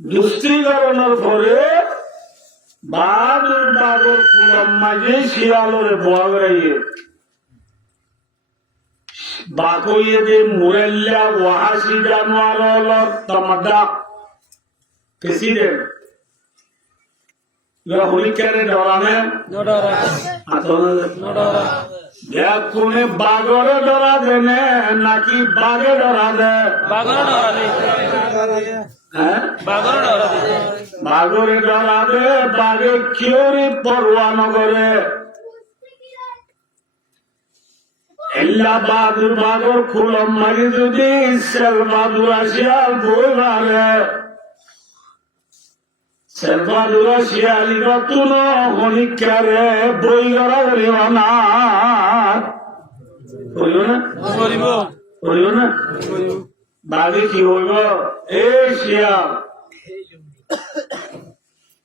দুষ্টি করানোর পরে বাদুর বাদর কুলম মাঝে শিয়ালরে বোয়া বেড়াইয়ে বাকইয়ে যে মুরেল্লা ওয়াহাসি জানোয়ার তামাদা প্রেসিডেন্ট হরিকারে ডরানে কোনে বাগরে ডরা দেনে নাকি বাঘে ডরা দে বাগরে ডরা দে বাঘে কিয়রি পরোয়া নগরে এল্লা বাদুর বাগর খুলম মারি যদি সেল বাদুর আসিয়াল বই মারে সেলবাদুরা শিয়ালি নতুন হনিকারে বই গড়া করিব না করিব না বাদে কি হইব এ শিয়াল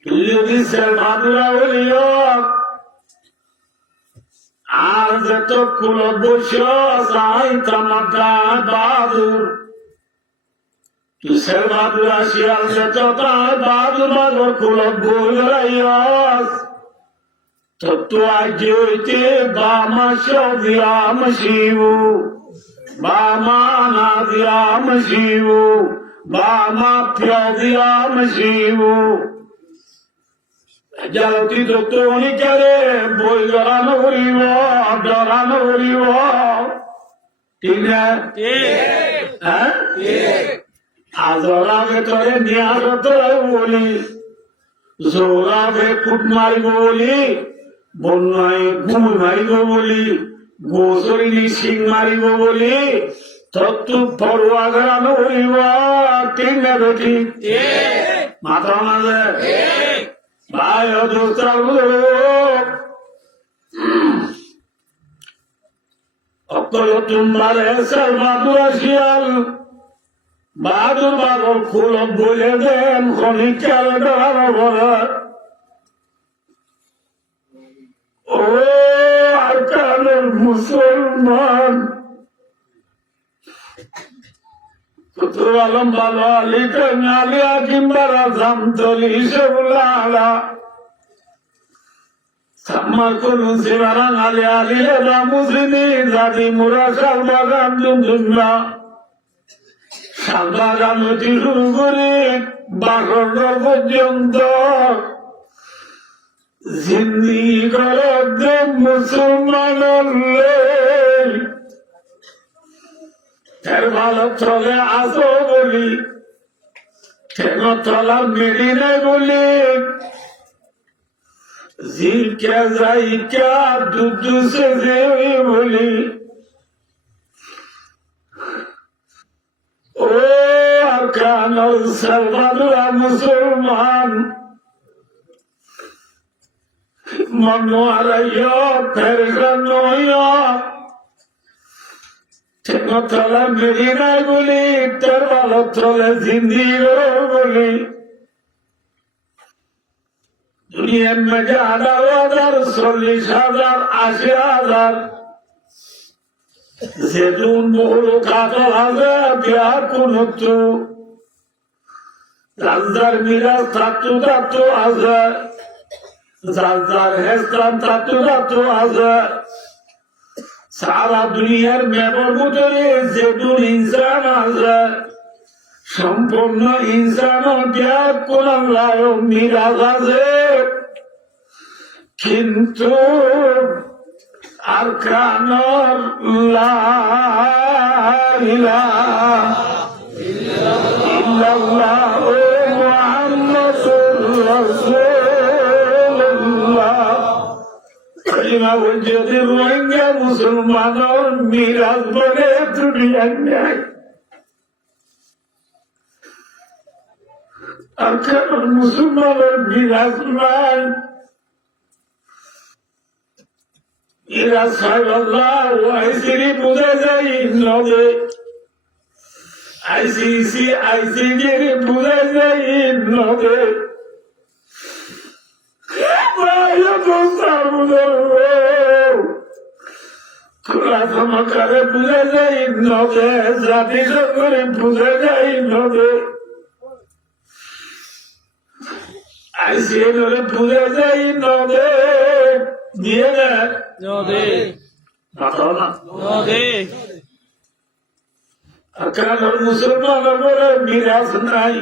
তুই যদি সেলবাদুরা বলিও আর যত কুল বস যাই তামাদা বাদুর বাদুর শিয়াল যত বাদুর বাদর কুল বইরাইয়াস তত্ত্ব আজ হইতে বামা সদিরাম শিব বামা নাদিরাম শিব বামা প্রিয়দিরাম শিব জালতি তত্ত্ব অনিকারে বই জড়ানো করিব ডরানো করিব ঠিক না হ্যাঁ আজরাবে তোরে নিয়ারত বলি জোরাবে কুট মারিব বলি বন্যায় ঘুম মারিব বলি গোসরিনি সিং মারিব বলি তত্ত্ব পড়ুয়া ঘরানো করিব ঠিক না বেটি মাথা মাঝে ভাই দোস্তার অকল তোমার এসের বাদুর শিয়াল বাদুর বাদর ফুল বলে দেন খনিকাল ডরার ভরা ও আর কালের মুসলমান আলম ভালো আলী কাঙালি কিংবা জামতলি সেগুলা সাম্মা কোনো সেবারাং আলী আলী রামুসিনী জাতি মুরা শালবাগান জুমজুমলা শালবাগান হতে শুরু করে বাঘর পর্যন্ত জিন্দি করে মুসলমান এর ভালো চলে আসো বলি কেন চলা মেরি নাই বলি জিকা যাইকা দুধ সে বলি ও আকান সালমানুরা মুসলমান মনো আরাইয়া ফেরগান নয়া তলা মেরি নাই বলি তোর ভালো চলে জিন্দি বলি দুনিয়ার মেঘে 18,000 40,000 80,000 যেদিন বহু কাতল হবে বিয়ার কোন রাজার মিরাজ থাকতো আছে রাজার হেস্তান থাকতো আছে সারা দুনিয়ার মেবর ভিতরে যেটুন ইনসান আছে সম্পূর্ণ ইনসান ত্যাগ কোন মিরাজ আছে কিন্তু আর কানর যদি রোহিঙ্গা মুসলমানের মিরাজ বলে দুনিয়া নেয় আর কারণ মুসলমানের মিরাজ নাই মিরাজ সাহেব আল্লাহ আইসিরি বুঝে যাই নদে আইসিসি আইসিগিরি বুঝে যাই নদে খোলাফামাকারে বুঝে যাই নদে জাতি করে বুঝে যাই নদে আইসি নরে বুঝে যাই নদে দিয়ে দেয় নদী মাথাও না নদী আর কেন মুসলমানের বলে মিরাজ নাই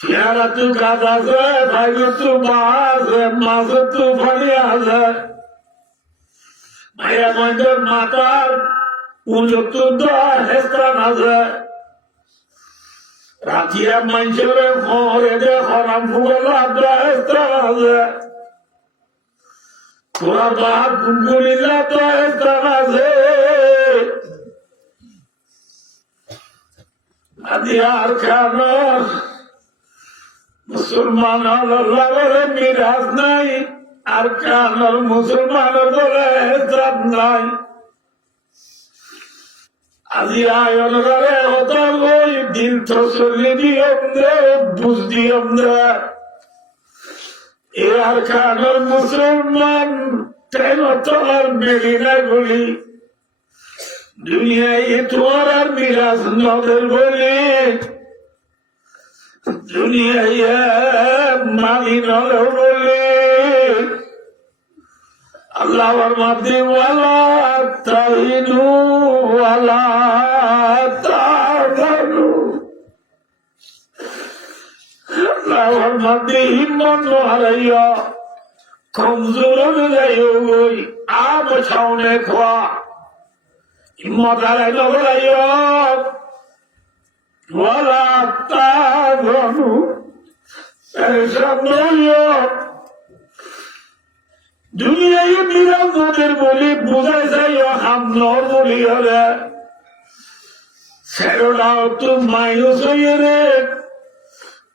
পেয়ারা তু গাছ আছে ভাইগো তু মাছ মাছ তু ফানি আছে মায়া মন্দির মাতার পুজো তু হেস্তান আছে রাতিয়া মানুষের ঘরে যে হরাম ফুগলা হেস্তান আছে তোরা বাপ গুনগুনিলা তো হেস্তান আছে আর কেন মুসলমান বলে মিরাজ নাই আর কেন মুসলমান বলে হেসাব নাই আজি আয়ন করে হতাম ওই দিল তো চলে দিয়ম দে বুঝ দিয়ম দে এ আর কেন মুসলমান ট্রেন তো আর মেলি নাই বলি দুনিয়ায় তোমার আর মিরাজ নদের বলি দুনিয়ায় মানি নদের বলি আল্লাহর মাঝে ওয়ালা তাইনু ওয়ালা তাহানু আল্লাহর মাঝে হিম্মত হারাইয়া কমজোর অনুযায়ী ওই আম ছাউনে খোয়া হিম্মত হারাই নগরাইয়া ওয়ালা তাহানু পেরেশান নইয়া দুনিয়ায় নিরাপদের বলি বোঝাই যাই হামলার বলি হলে সেরোটাও তো মাইনুস হইয়ে রে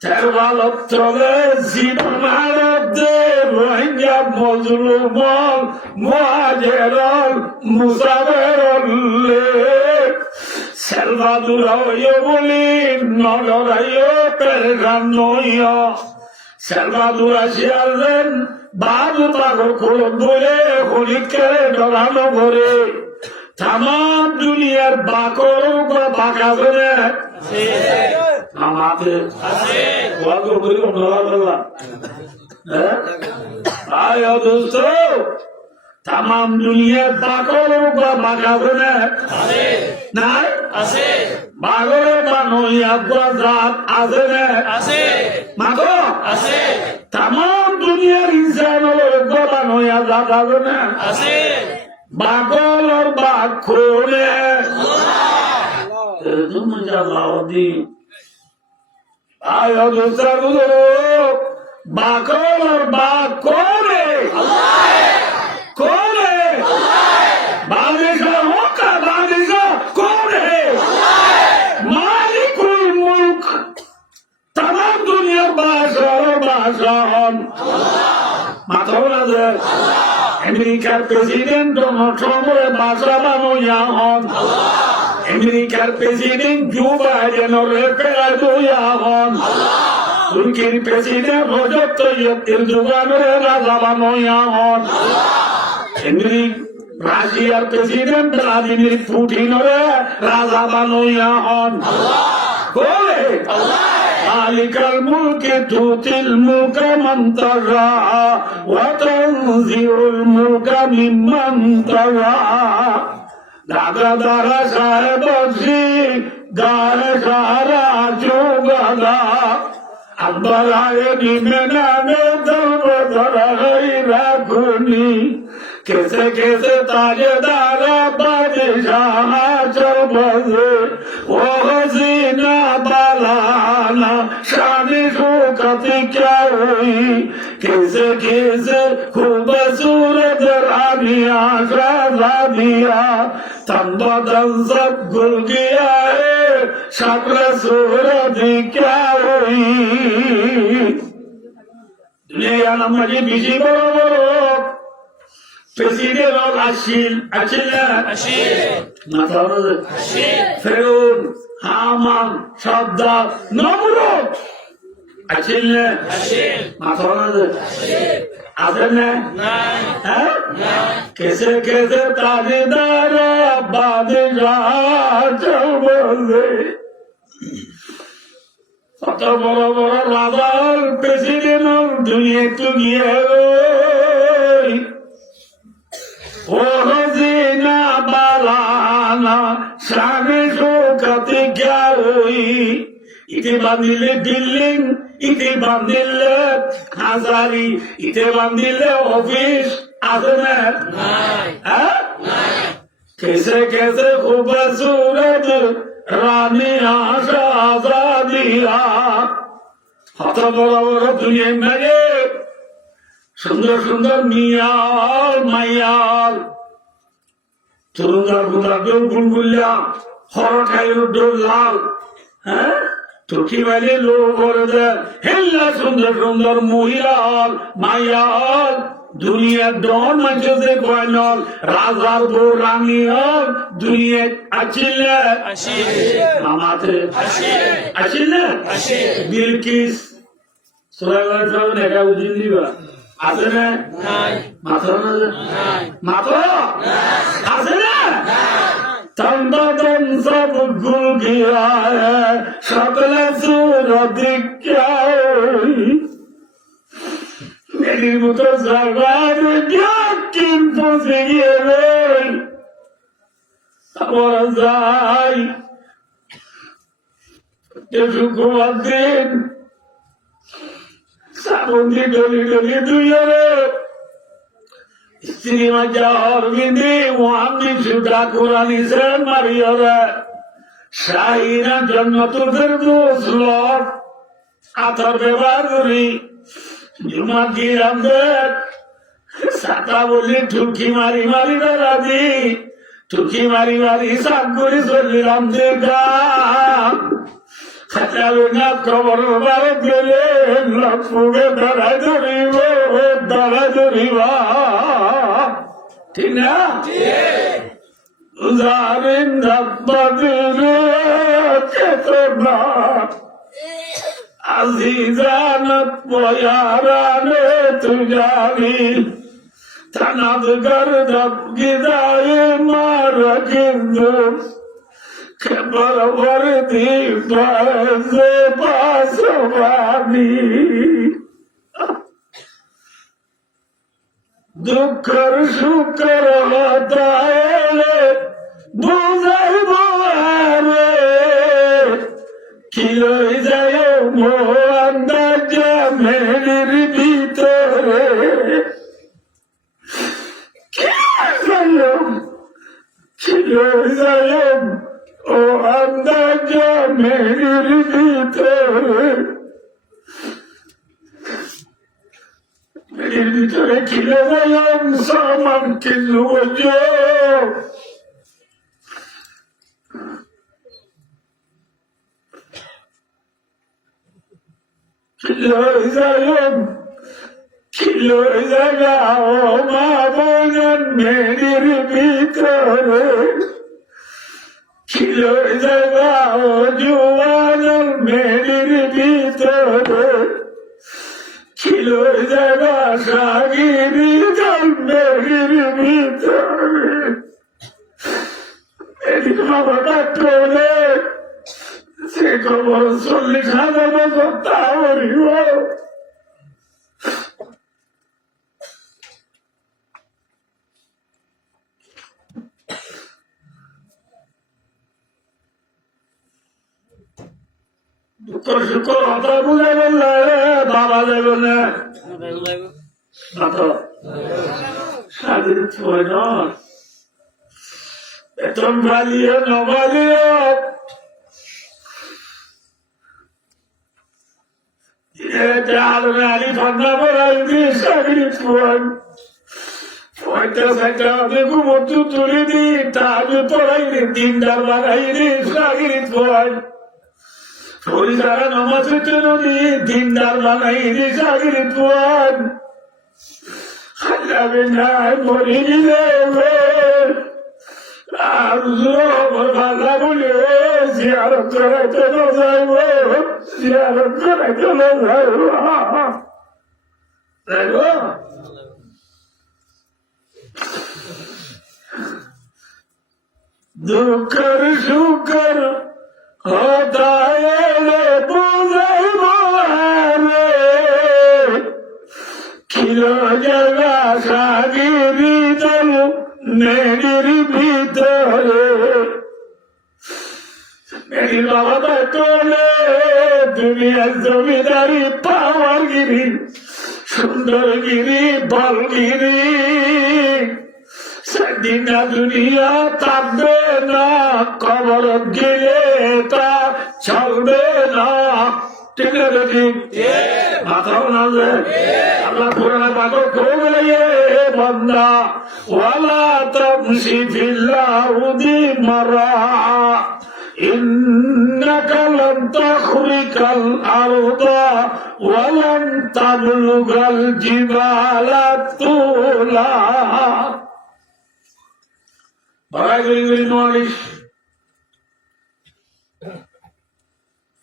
তেরবালত চলে জীবন আরবদে রোহিঙ্গা মজলুমল মুহাজেরল মুসাফেরলে সেলভাদুরা হইয়ে বলি নগরাইও পেরেশান নইয়া সেলভাদুরা শিয়ালেন বাদুর পাগল খোলন বলে হলিকে ডরানো করে তাম দুনিয়ার বাকর বাঁকা করে আমাদের তাম দুনিয়ার বাকর বাঁকা করে নাই বাগরে বানইয়া জাত আছে না মাগো তাম দুনিয়ার ইনসান বানইয়া জাত আছে না বাগল আর বাঘ খোলে বাগল আর বাঘ কোলে কোলে বাংলাদেশের হোকা বাংলাদেশের কোলে মালিকুল মুলক তাম দুনিয়ার বাদশাহ মাথাও না যায় আমেরিকার প্রেসিডেন্ট ডোনাল্ড ট্রাম্পের বাদশা বানাইয়া হন আমেরিকার প্রেসিডেন্ট জো বাইডেনের রেফারেন্ড হইয়া হন তুর্কির প্রেসিডেন্ট রজব তৈয়ব এরদোগানের রাজা বানাইয়া হন রাশিয়ার প্রেসিডেন্ট ভ্লাদিমির পুতিনের রাজা বানাইয়া হন বলে مالك الملك تؤتي الملك من تشاء وتنزع الملك ممن تشاء দাদা সাহেব গায়ে সারা যোগা আব্বালায় নিমেনানে ধরা রাখুনি कैसे कैसे ताजेदारा बादशाह चल बजे वो हसीना बालाना शादी शौकत क्या हुई कैसे कैसे खूबसूरत रानिया शहजादिया तन बदन सब गुल गया है शक्ल सूरत क्या हुई दुनिया नम्बरी बिजी बड़ो बड़ो প্রেসিডেন্ট আসিল আছিল না ফেরুন হামান সাদ্দাত নমরুদ আছিল না মাথা আছে না হ্যাঁ কেসে কেসে তাজেদার বাদশাহ চল বলে কত কত বড় বড় রাজার প্রেসিডেন্ট দুনিয়া তো গিয়ে ওহজিনা বালানা সামনে শোকাতে গেই ইতে বান্ধিলে বিল্ডিং ইতে বান্ধিলে হাজারি ইতে বান্ধিলে অফিস আছে না হ্যাঁ कैसे कैसे खूबसूरत रानी आशा आजादिया हत बड़ा बड़ा दुनिया मेरे सुंदर सुंदर मियाल मायाल तुरुंगा गुंगा गुलगुलिया हर खाइर डोल लाल हैं तुर्की वाले लोग और हिल्ला सुंदर सुंदर महिलाल मायाल दुनिया डॉन मंचसे कोइनल राजार बो रानी और दुनिया अचिल्ला मामाते अचिल्ला बिल्किस सुलाइमान साहब ने क्या उदिन दिया आते ने माथो ना माथो आते ने तंदा तम सब गुल गया है शकल सूरत क्या मेरी मुझे सरकार क्या किन पहुंचेगी और जाई ये शुक्रवार दिन साबुनी डोली डोली दुनिया स्त्री मजा और विधि वहाँ भी छुटा कुरानी से मरियर शाहीना जन्नत उधर दोस्त लोग आतर बेबारी जुमा की रामदेव साता बोली ठुकी मारी मारी डरादी ठुकी मारी मारी सागुरी सोली रामदेव का खचा बिना कबर बार गले लपुगे दरा दुरी वाह ठीक ना उजारिन दब्बदिरे केतना अजीजानत बोयाराने तुजारी तनाद गर्दब गिदाए मार किंदु खबर वर्दी बाजे पासवानी दुखर शुक्र होता है बुझाई बुआरे किलो जाए मोहंदाज मेरी भीतरे किलो जाए ओ अंदाज मेरी भीतरे मेरी भीतरे किलो जाए सामान किलो जो किलो जाओ माबोजन मेरी भीतरे किलो जाओ जुवानल मेरी भीतरे किलो जाओ सागिरी जल मेरी भीतरे मेरी बाबा का टोले से खबर सुन लिखा जाना सकता और हुआ दुखर शुक्र होता बुझे बोल बाबा दे बोले तो शादी छोड़ दो तुम वाली है नो वाली हो Ali Fandavara English agreed one. Pointer Santa de Gumotu Tulidi, Tabu Toraini, Dindar Maraini, agreed one. Polisara Namasutuni, Dindar Maraini, agreed one. Halavina, Morini, Arzo, Valabule, Ziara Toretano, Ziara Toretano, Dukar Shukar, Hodaele, Buzai মেয়েটির বাবা তোলে দুনিয়ার জমিদারি পাওয়ার গিরি সুন্দর গিরি বলগিরি সেদিন না দুনিয়া থাকবে না কবর গেলে তা চলবে না ঠিক আছে ঠিক মাথাও না যে আল্লাহ কোরআনে পাগল করে বন্দা ওয়ালা তামশি ফিল আরদি মারা ইন্নাকা লান তাখরিকাল আরদা ওয়া লান তাবলুগাল জিবালা তুলা বাড়াই গরি নোয়ারিশ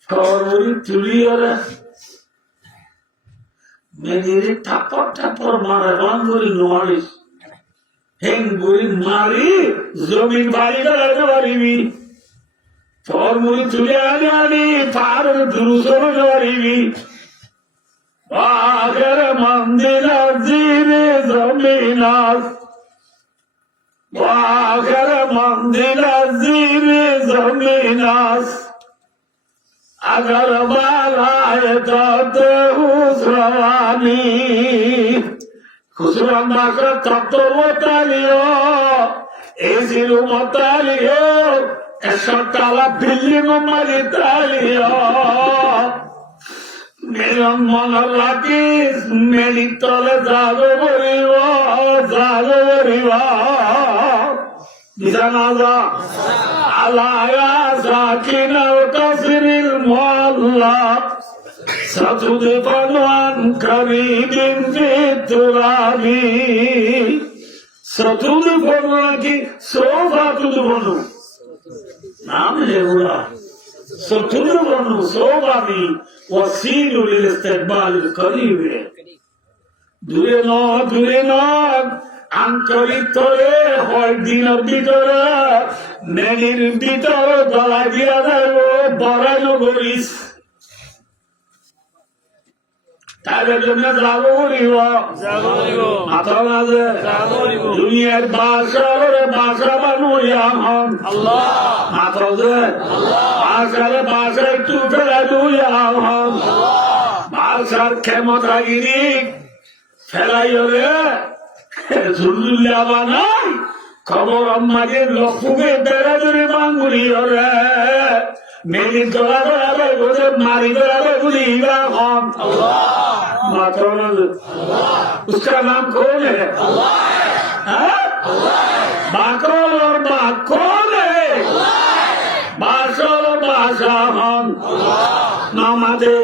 সরবরি তুলি ওরা মেয়েদের ঠাপর মারা বান্ধবী নোয়ারিশ হেন গরি মারি জমিন বাড়ি বেড়াতে পারিবি ফরমুলি তুলে আনি পার দুরুসর পারিবি আগের মন্দির জিরে জমিনাস আগের মন্দির জিরে জমিনাস अगर बालाए तो हुसरानी खुसरान माकर तब तो बतालियो ऐसी रूम बतालियो ऐसा ताला बिल्डिंग मारी तालियो मेरा मन लागी मेरी तले जागो बरिवा बिजानाजा আলায়া সাকিনা কাসরিল মুআল্লা সাতুদফান কারীবিন ফিতুরাবি সাতুদফান কি সোফাতুদফান নাম লেগুলা সাতুদফান সোফাবি ওয়াসিলু লিল ইস্তিকবাল করিব দূরে না আন্তরিতরে হয় দিনের ভিতরে মেনির ভিতর গলা দিয়া যাব বড়ানো করিস তাদের জন্য যাবো করিব মাথা মাঝে দুনিয়ার বাসা বানুয়া হন মাথা বাসা একটু ফেলা দুইয়া হন বাসার ক্ষমতাগিরি ফেলাই রে জুল্লুল্লাহ বানাই খবর আমাদের লক্ষ্যকে বেড়া ধরে মাঙ্গুরি রে মেলি তোলা বেড়াবে বলে মারি বেড়াবে বলি হন মাত্র उसका नाम कौन है बाकौल और बाक कौन है बादशाह और बादशाह हन नामादे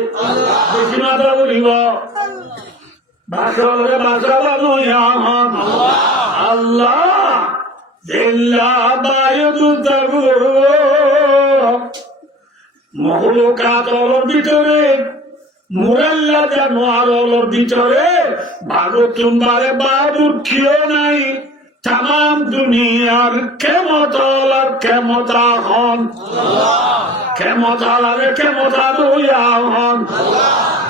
बेशी मात्रा বলিব বাসরে বাসা বানুয়া হন আল্লাহ জিল্লা বায়ু তাগুরু মহলুকাতর ভিতরে মুরাল্লা জানোয়ারের ভিতরে ভাগতুম্বারে বাবুর খেয়েও নাই তামাম দুনিয়ার ক্ষমতালার ক্ষমতা হন ক্ষমতালারে ক্ষমতা দুইয়া হন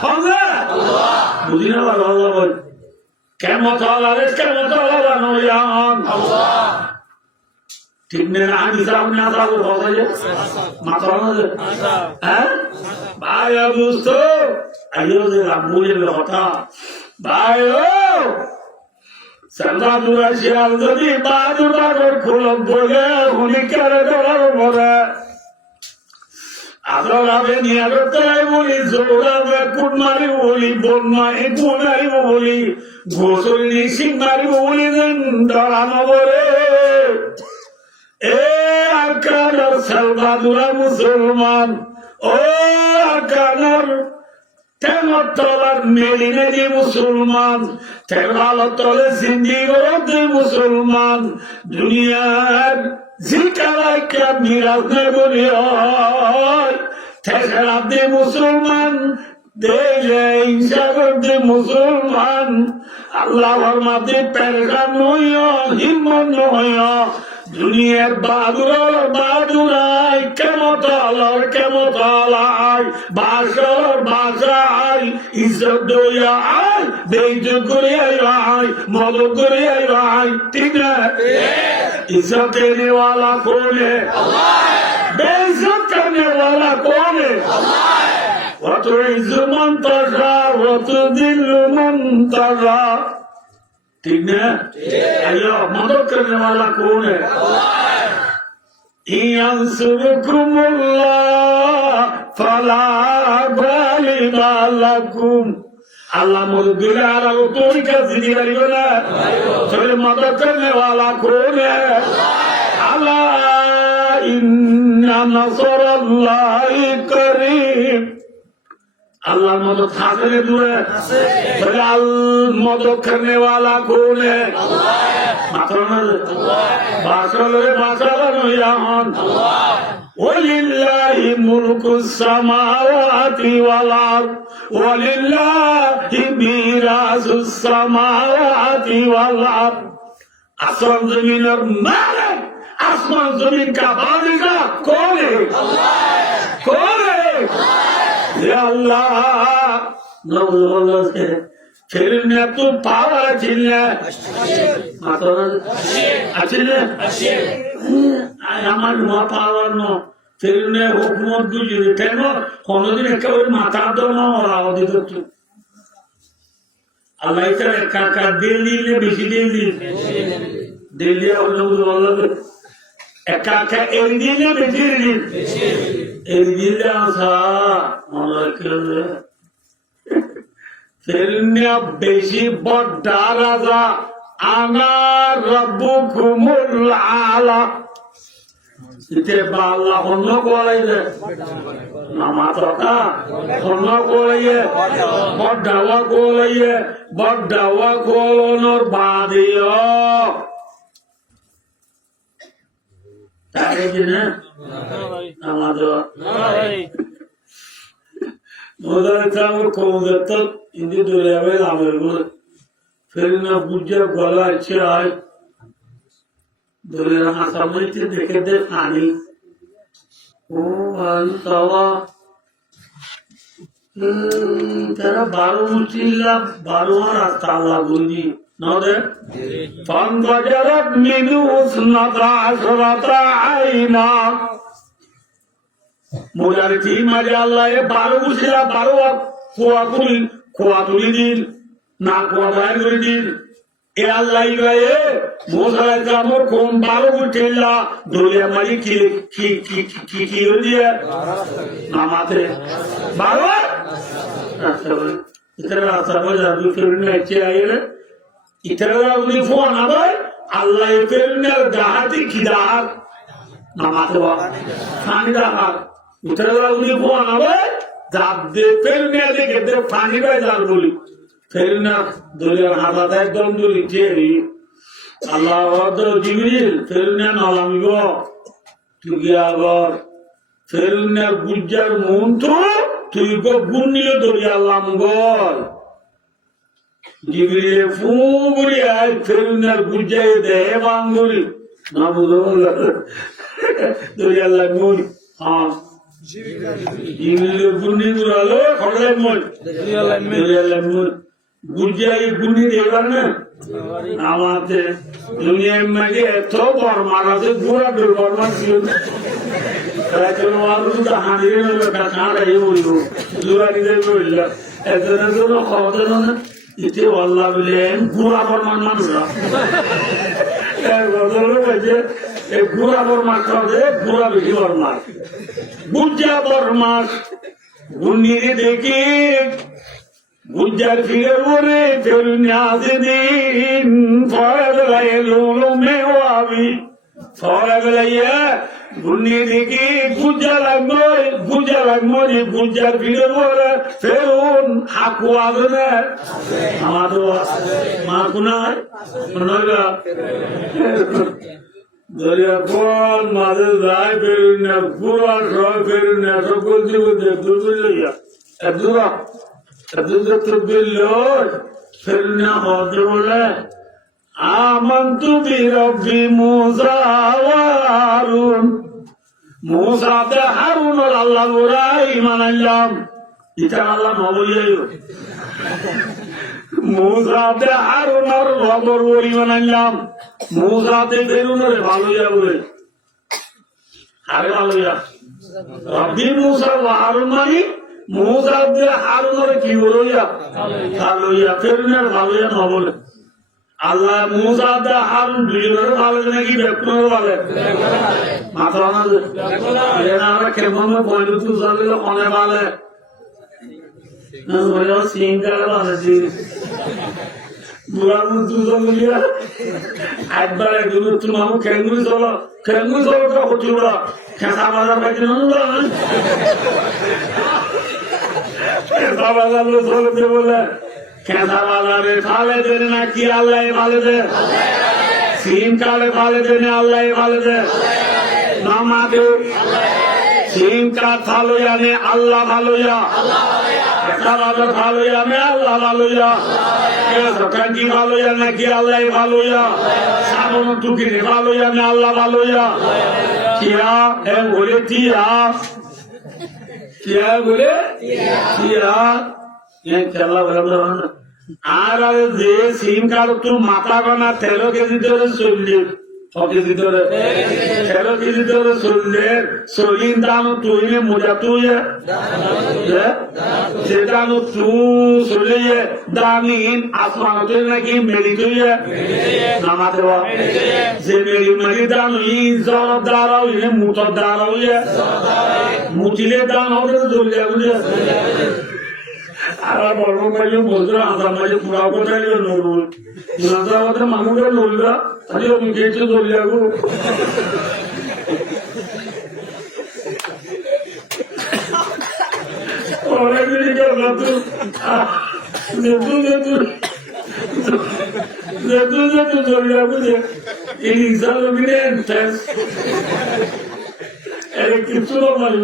হবে বুঝি না ভালো বল ক্ষমতালারে ক্ষমতালা বানুয়া হন ঠিক নেই আমি যাবো না যাবো কথা যে মাথা হ্যাঁ ভাই বুঝতো আইও যে রামুয়ের কথা ভাই সন্দাদুরা শিয়াল যদি বাদুর বাগর খুলক বলে হুলিকারে ধরার পরে আদরাবে নিয়ারতে বলি জোরাবে কুট মারিব বলি বন মারি গুণ মারিব বলি ঘোষর নিশিং মারিব বলি ধরানো বলে এ আরকানার সালবাদুরা মুসলমান ও আরকানার তেমর তলার মেলি মেলি মুসলমান তেমালো তলে সিন্দিগরতে মুসলমান দুনিয়ার জিকারাই কে মিরাজ নে বলি হয় তেসরাতে মুসলমান দেলে ইনসাগরতে মুসলমান আল্লাহর মাঝে পেরেশান হইয়া হিম্মত হইয়া দুনিয়ার বাদুরাই কেমতালাই বাসাই ইজ্জত দইয়া আই বেইজ্জত করে আই মদত করে আই ঠিক না ইজ্জত দেনেওয়ালা কোন है बेइज्जत करने करने वाला कौन है? वतुइज़्ज़ु मन तशा वतुज़िल्लु मन तशा। ठीक है? अयो मदद करने वाला कौन है? ইয়ানসুরুকুমুল্লাহ ফালা গালিবা লাকুম। अल्लाह मुर्गिल आला तोरी का जिंदगी बना फिर मदद करने वाला कौन है? अल्लाह इन्ना नसरुल्लाहि करीम। अल्लाह मदद हासिल दूर है फिर मदद करने वाला कौन है? वलिल्लाहि मुल्कुस समावाति वल अर्द वलिल्लाहि मीरासुस समावाति वल अर्द। आसमान जमीन और मालिक, आसमान जमीन का बादशाह कौन है? कौन है? या अल्लाह नौजुवान से फिर ने तू पावर चिल्ला माता अच्छे আমার মা পাওয়ার ন फिर ने हुकूमत बुझे কেন কোনদিন একেবারে মাথা দমা ওরা দিত আল্লাহ তাআলা কাকা দিলি নে বেশি দিলি দিলি আল্লাহ একা এই দিলে বেশি দিলি এই দিলে আসা মালাকে फिरने बेशी बड़ा राजा आना रब्बुकुमुल आला। इते बाल्ला होनो कोलाई दे नामाता का होनो कोलाई है बड़ावा कोलोनर बादियो तारे जिने नामाता मोदर कामर कोंगत इंदी दुनियावे लामेर फिर ना बुझे गला अच्छे आए दुनिया हासामने ते देखे दे पानी ओ अंतवा तेरा बारो मुचिल्ला बारो रास्ता लागुनी नौ दे फान बजरत मिनु उसनता असरता आईना मुजारी थी मजे अल्लाह ये बारो मुचिल्ला बारो खोआ तुली दिन ना खोआ बाहर तुली दिन ए अल्लाह इलाये मोसाला कामों कोम बारो मुचिल्ला दुनिया मजी की दिया नामाते बारो इतना समझ अभी फिर ने अच्छे आये ना इतना उन्हीं फोन आवे अल्लाह ये फिर ने दाहती किदार नामाते वाला खानी दाहर इतना उन्हीं फोन आवे दाब दे फिर ने देखे दे खानी का दार बोली फिर ना दुनिया हाथ है दम दुली चेरी अल्लाह वादो जिब्रील फिर ने नालामिगो तू गया अगर फिर ने गुज्जर मुंतो তুই গো গুনিয়ে ধরি আল্লাহ মঙ্গল জিবরিলে ফুগুরি আই ফেরুনার বুঝাই দে বাঙ্গুরি না বুঝো ধরি আল্লাহ মুরি হ্যাঁ জিবরিলে গুনি গুরালো খড়লে মুরি ধরি আল্লাহ মুরি বুঝাই গুনি দেবার না আমাতে দুনিয়ার মাঝে এত বর্মার আছে ঘোরা বর্মা ছিল Kalau orang tu dah hadir ni, kan ada yang ulu, luar ni dia ulu. Ezra tu nak kau tu na, itu Allah boleh gura berman mana? Kalau tu macam, gura berman kau deh, gura beri berman. Buja berman, bunyi deki, bujar fikir bore, terunya sedin, faedah lagi lulu mewabi, faedah lagi. दुनिया देखी गुजर लगमोरी गुजर फिर बोले फिर उन हाकुआद ने हमारे माँ कुना मनोगा दरिया कौन मारे राय फिर ने पूरा शो फिर ने सब कुछ दे दूसरी लिया अब्दुल्ला तो बिल्लो फिर ने होते बोले आमंतु बिरब्बी मूसा वारून मूसा दे हारून और अल्लाह बुराई मनाल्लाम इतना अल्लाह नौबोलियो मूसा दे हारून और रबर बुरी मनाल्लाम मूसा दे फिरून और भालू या बोले अरे भालू या রব্বি মুসা ওয়া হারুন মানে মুসা দিয়ে হারুনের কি হইয়া ভালোইয়া ফেরুনের ভালোইয়া না বলে আল্লাহ মুসা দিয়ে হারুন দুজনের ভালো নাকি বেকুনের ভালো মাত্র না আমরা কেমন বৈদ্যুতিক চলিল অনেক ভালো সিংকালে ভালো একবার একজন তোমার খেঙ্গুলি চলো তো হচ্ছিল খেঁচা বাজার পাইছি খেঁচা বাজার চলতে বলে খেঁচা বাজারে ফালে দেন না কি আল্লাহ ভালো দে সিম কালে ফালে দেন আল্লাহ ভালো দে নামাতে সিম কাঠ ভালো জানে আল্লাহ ভালো যা খেঁচা বাজার ভালো জানে আল্লাহ ভালো যা দোকানটি ভালো জানে কি আল্লাহ ভালো যা সাবন টুকিরে ভালো জানে আল্লাহ ভালো যা কিয়া এ বলে কিয়া বলে কিয়া খেলা আর যে সিম কার্ড তুই মাথা বানা 13 কেজি ধরে চললি 6 কেজি ধরে 13 কেজি ধরে চললে চলিন দাম তুই মজা তুই যেটা তুই চলে দামিন আসমান তুই নাকি মেলি তুই নামা দেওয়া যে মেলি দাম জল দ্বারাও মুঠর দ্বারাও মুঠিলে দাম হবে জ্বলিয়া বুঝে আর বর্ম মাইলে বলতো আসাম মাইলে পুরা কোথায় নড়ুল আমাদের মানুষের নড়লা তাহলে গেছে জ্বলিয়াগু অনেকদিনই গেল যেহেতু জ্বলিয়াগু যে এই ইসাল কিছু মাইল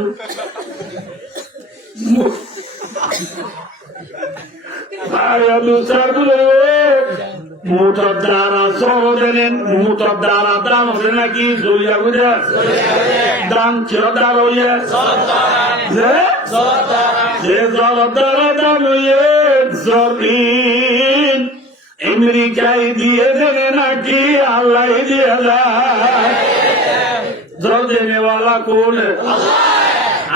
মুঠর দ্বারা সরেন মুঠর দ্বারা দান হবে নাকি জড়িয়া বুঝে দান ছিল দ্বার হইয়ে যে জল দ্বারা দান হইয়ে জরিন আমেরিকায় দিয়ে দেবে নাকি আল্লাহ দিয়ে দেয় জল দেনেওয়ালা কোন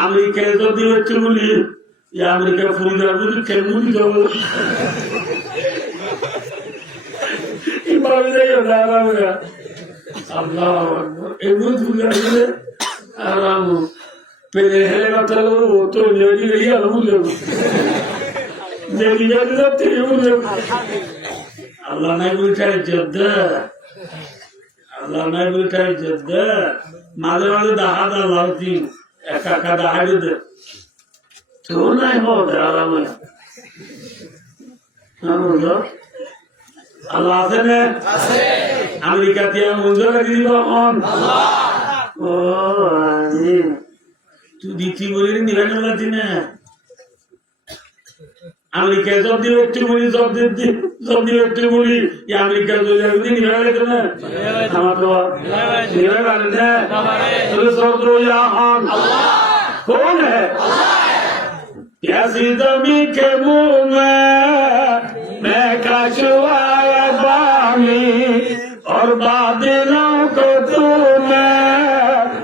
আমেরিকায় যদি হচ্ছে বলি আমেরিকা ফুল যাবো কেমন যাবো আল্লাহ এগুলো ফুল যাবে আরাম পেরে হেরে কথা তো গেলি আলো বুঝলেও আল্লাহ নাই বলছে যোদ্ধা আল্লাহ নাই বলছে যোদ্ধা মাঝে মাঝে দেখা দাও একা একা দেখা দে তো নাই হোক আরাম আল্লাহ আছে না আমেরিকাতে মঞ্জুর রাখি দিব ও তুই দিচ্ছি বলি নিবেন না আমেরিকায় জব দিলে একটু বলি জব দিলে একটু বলি আমেরিকা নিবে গেছে না আমার তো নিবে পারেন না সর্দ্র হন कौन है प्यासी दमी के मुंह मैं कछुआया बामी और बादलों को तूने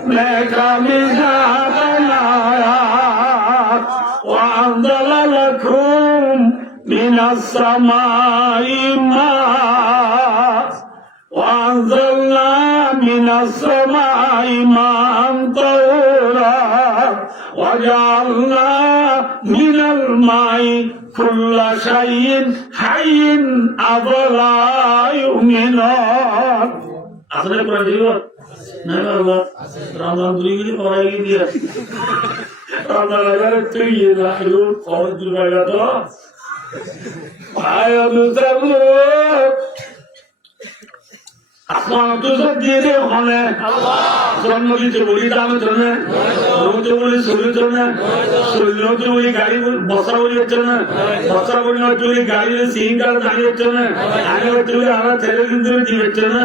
मैं कमीजा बनाया वअंज़ल लकुम मिनस समाई माँ वअंज़लना मिनस समाई माँ तौरा وجعلنا من الماء كل شيء حي أفلا يؤمنون আসলে কোরআন দিব না বাবা রমজান দুই পড়াই দিয়ে রমজান আগে তুই না হলো কত দূর গেল তো আয় অনুসারু আসমান তো সব দিয়ে দে ওখানে জন্ম দিতে বলি দামে জন্য রোজ বলি শরীর জন্য শরীর বলি গাড়ি বসা বলি হচ্ছে না বসা বলি হচ্ছে বলি গাড়ি সিং কার দাঁড়িয়ে হচ্ছে না আগে হচ্ছে বলি আমরা ছেলে কিন্তু দিয়ে হচ্ছে না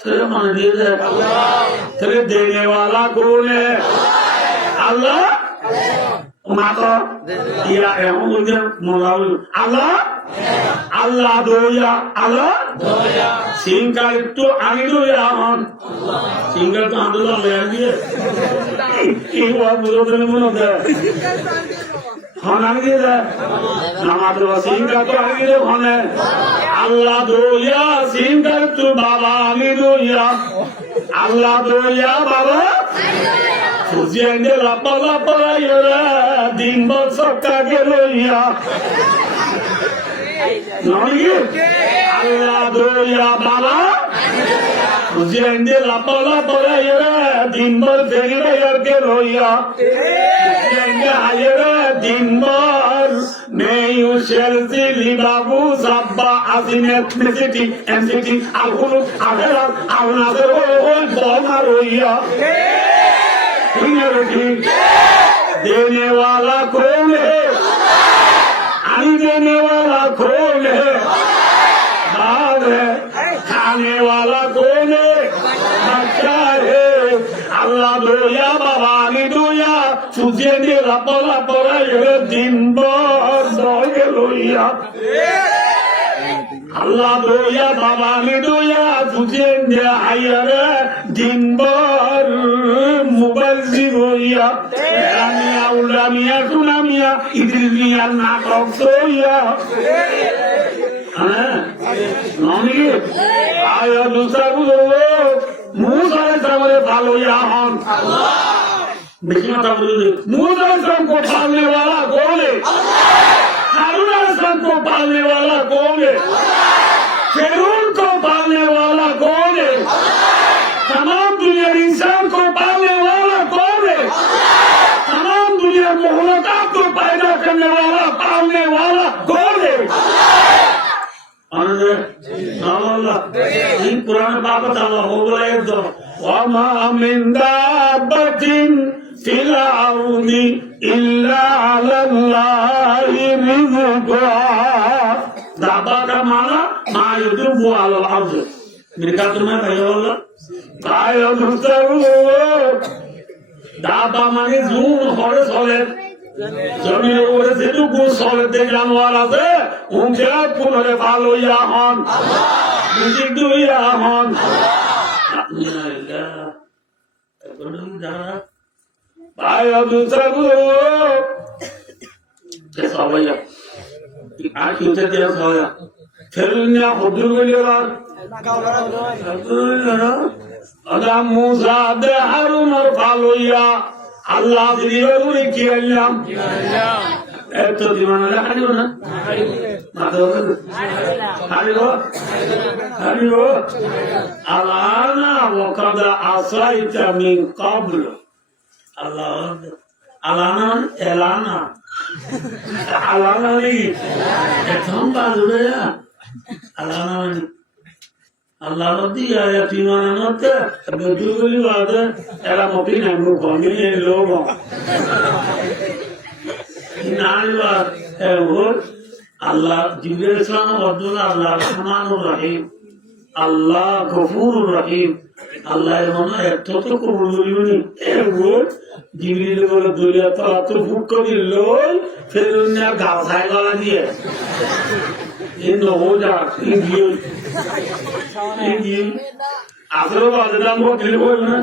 ছেলে মানে দিয়ে যায় ছেলে দেনে वाला कौन है अल्लाह মাতো ইয়া এমন বলতে মজা হইল আল্লাহ আল্লাহ দইয়া আল্লাহ সিংকার একটু আগে দইয়া হন সিংকার তো আন্দোলন লেগে দিয়ে কি বুঝতে মনে দেয় হন আমি দিয়ে দেয় নামাজ সিংকার তো আগে দিয়ে হনে আল্লাহ দইয়া সিংকার তো বাবা আমি দইয়া আল্লাহ দইয়া বাবা Fuziende la pala yora, dimbo sokka geloya. Nani? Allah doya baba. Fuziende la pala yora, dimbo zegre yor geloya. Fuziende ayora dimbo. May you shall see libabu sabba azin ethnicity, entity, alhulu, agar, another old bomaroya. देने वाला कौन है आई देने वाला कौन है बाप है खाने वाला कौन है बच्चा है अल्लाह दोया बाबा नी दोया तुझे दे लापला पड़ा ये दिन भर दोगे लोया अल्लाह दोया बाबा नी दोया तुझे दे आयरे दिन भर মুবাজ্জির হইয়া রামিয়া উলামিয়া সুনামিয়া ইদ্রিসিয়া নাটক হইয়া হ্যাঁ ননি আয়া দুসাবু মুসা সামনে ভালো ইয়া হন আল্লাহ বেশি কথা বলি মুসা সাম को पालने वाला कौन है हारून साम को पालने वाला कौन है फिरौन को पालने वाला कौन है तमाम दुनिया इंसान को पालने वाला कौन है तमाम दुनिया मोहलकात को पैदा करने वाला पालने वाला कौन है इन पुराने बाबत अल्लाह हो गए तो वमा मिन दाब्बतिन फिल अर्दि इल्ला अल्लाहि रिज़्कुहा दाब्बा का माना मा यदुबु अलल अर्द मेरे ख्याल में भाई अल्लाह কায় দাবা মানে জুন হরে চলে জমির উপরে যেটুকু চলে জানোয়ার আছে উঠে পুনরে ভালো ইয়া হন বুঝি দুইয়া হন পায় দুসরু সবাই আর কি হতে দেয়া সবাই ফেরুনিয়া হদুর গলিয়ার Allah Musa de Harun or Faloya Allah diliyoruri ki Allah eto dimana la hariyo na hariyo alana wa qad asaita min qabl Allah alana elana alana ni etom baluya alana ni Allah noti ya timana notte betul wada era motin amu kami logo inalwa ehor Allah jibril islam abdullah Allah rahmanur rahim Allah ghafurur rahim Allah emona eto to kubuluni ehor jibril bole duriya to fukkori lol ferunya gaasai gala diye in hoja in asro badam ko dilbo na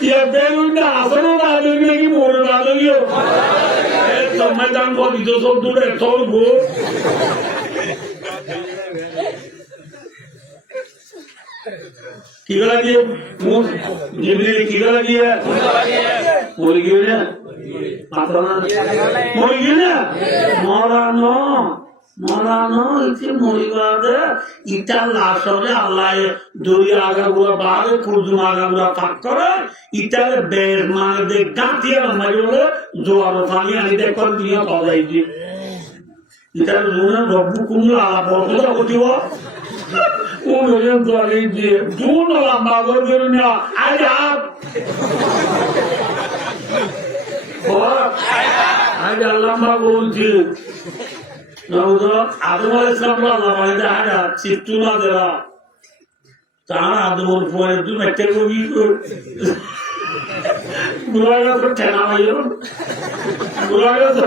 ye berunda asro badam ki mor badam yo to maidan ko dido so dure tor go কি গলা দিয়ে মুখ জিবরিল কি গলা দিয়ে মরে গিয়ে না মাত্রানা মরে গিয়ে না মরানো ইতি মরিবাদে ইটা লাশরে আল্লাহ দুই আগা গুলো বারে কুজুম আগা গুলো পাক করে ইটারে বের মানে দে গাঁটিয়া মারিলে জোয়ার পানি আনি দে কোন দিয়া পাওয়াই দি ইটার জুনা রব্বু কুমলা বড় কটিব উনরে দলি দিয়ে জুনা মাগর গরুনা আয়া আজ আল্লাহ মা বলছি আদম আলাইহিসসালাম আল্লাহ বাইদা হারা চিত্তুনা দেরা তারা আদমর পরে তুমি একটা কবি বুড়াগাছ ঠেনা ভাইও বুড়াগাছ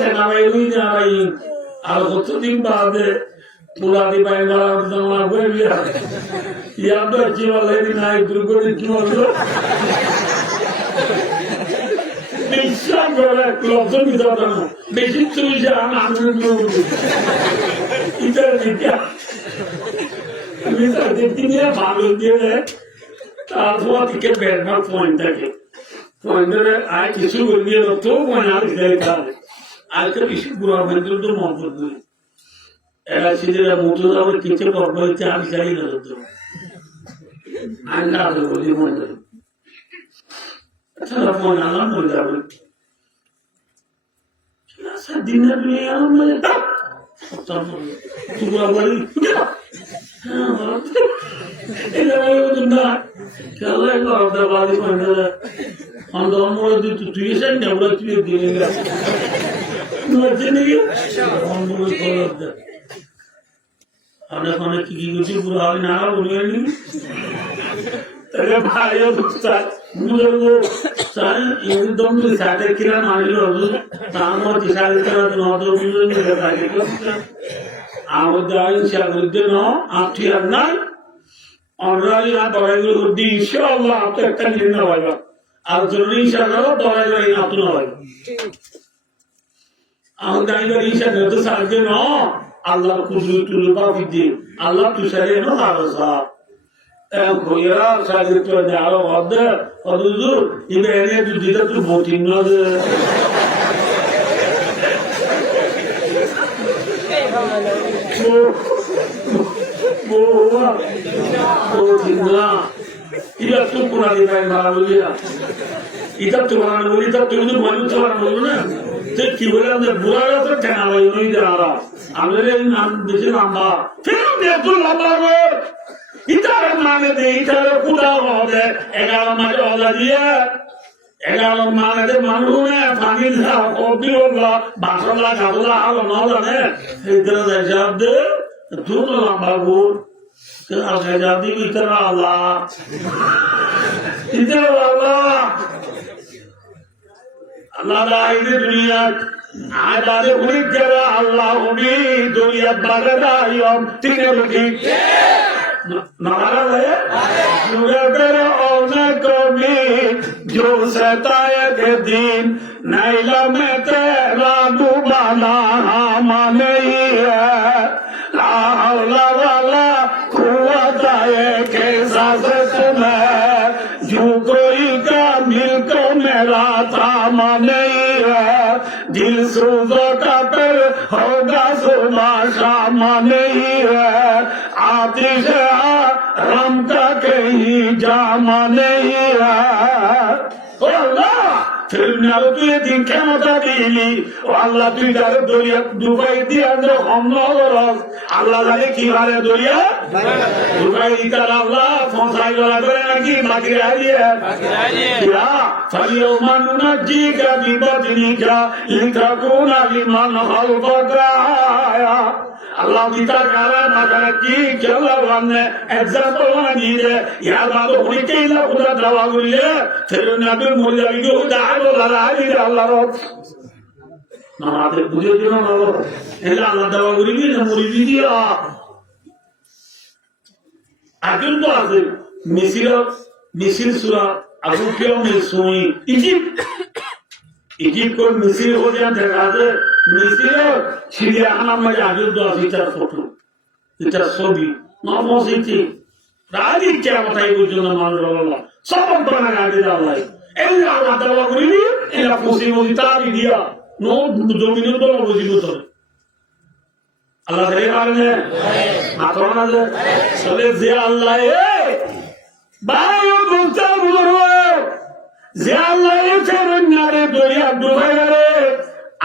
ঠেনা ভাইও না ভাই আর কতদিন বাদে পুরাদি বাইনা জমা হয়ে গিয়া ইয়াদ কি বলে নাই দুর্গতি কি বললো বিশ্বাস করে লক্ষ বিধান বেশি তুই যা আনন্দ এটা দিকা আমি তাদের দিয়ে ভালো দিয়ে তারপর থেকে বেড়ার পয়েন্ট থাকে পয়েন্টে আর কিছু বলিয়ে তো পয়েন্ট আর খাবে আজকে বেশি বুড়া পয়েন্ট তো মন করবে এরা সেটা মোটো যাবে কিছু করবো হচ্ছে আমি চাই না তো আমি না বলি মনে করি তারা ফোন আলাম মনে যাবে দিনের মেয়ে তুরা বাড়ি অনেক অনেক কি কিছু পুরো হবে না বলে ভাইও একদম সাথে কিনা মানিল আমার আমাদের ন আপনি আর নাই অনরালি না দরাইগুলো করতে ইনশাআল্লাহ আপনি একটা নিয়ে না ভাইবা আর জরুরি ইনশাআল্লাহ দরাইগুলো আপনি না ভাইবা আমার দাঁড়িয়ে ইনশাআল্লাহ তো সাহায্য ন আল্লাহ কুজু তুল বাফি দিন আল্লাহ তুষারে ন আরসা ভইয়া সাহায্য করে আরো হদে হদুজুর ইবে এনে তুই দিতে তুই ভোটিং না এটা তো পুরানি ভাই মারা বলিয়া এটা তো বানানো বলি তা তুমি তো মানুষ তো বানানো বলো না কি বলে আমাদের বুড়ারা তো ঠেনা ভাই ওই যারা আমাদের নাম বেশি লম্বা ফিল্ম এত লম্বা ইটার মানে দে ইটার পুরা হবে 11 মাসে অদা দিয়ে 11 মানে মানুষ পানি অবিরলা বাসলা খাবলা আলো না জানে ইতরা শব্দ তুই লম্বা বল আগে যাবি ইতরা আল্লাহ আল্লাহ আইনে দুনিয়া আদারে উনি যারা আল্লাহ উনি দুনিয়া বাগদায়ম তিনে বলি নারালে সুগদর অনেক মি जो सताए के दिन नैला में तेरा डूबाना माने है ला हौला वाला कुव्वत है के साथ तुम्हें जो कोई का मिल को मेरा थामा नहीं है दिल सूजो का फिर होगा सुबह शाम नहीं है आतिश रम का कहीं जामा नहीं है फिर तुझे दिन क्षमता दिली আল্লাহ তুই যারে দরিয়া দুবাই দিয়ে আমরা হমলা আল্লাহ জানে কি হারে দরিয়া দুবাই দিতার আল্লাহ ফসাই গলা করে নাকি বাকি রাজিয়ে فاليوم ننجيك ببدنك لتكون لمن خلفك آية Allah kita kara makana ki kela wanne example wana diye ya bado hunike illa uda dawa gulle fero nabi mulla bigo daalo lara ali Allah rob namate buje dino nalo ela Allah dawa gulli na muridi dia agun to ase misil sura agu kyo me soi Egypt को missile हो जाए जगह missile Syria खाना में आगे दो इधर photo इधर सोबी ना मौसी राजी क्या बताइए कुछ ना मान रहा सब बना गाड़ी डाल रहा है ऐसे आला दवा गुरी ऐसा पूछी मुझे तारी दिया नो 2 मिनट तो मुझे बोल अल्लाह तेरे कारण है आत्मा ना चले जे अल्लाह है बायो बोलता बोलो যে আল্লাহ ফেরন নারে দরিয়া ডুবাই রে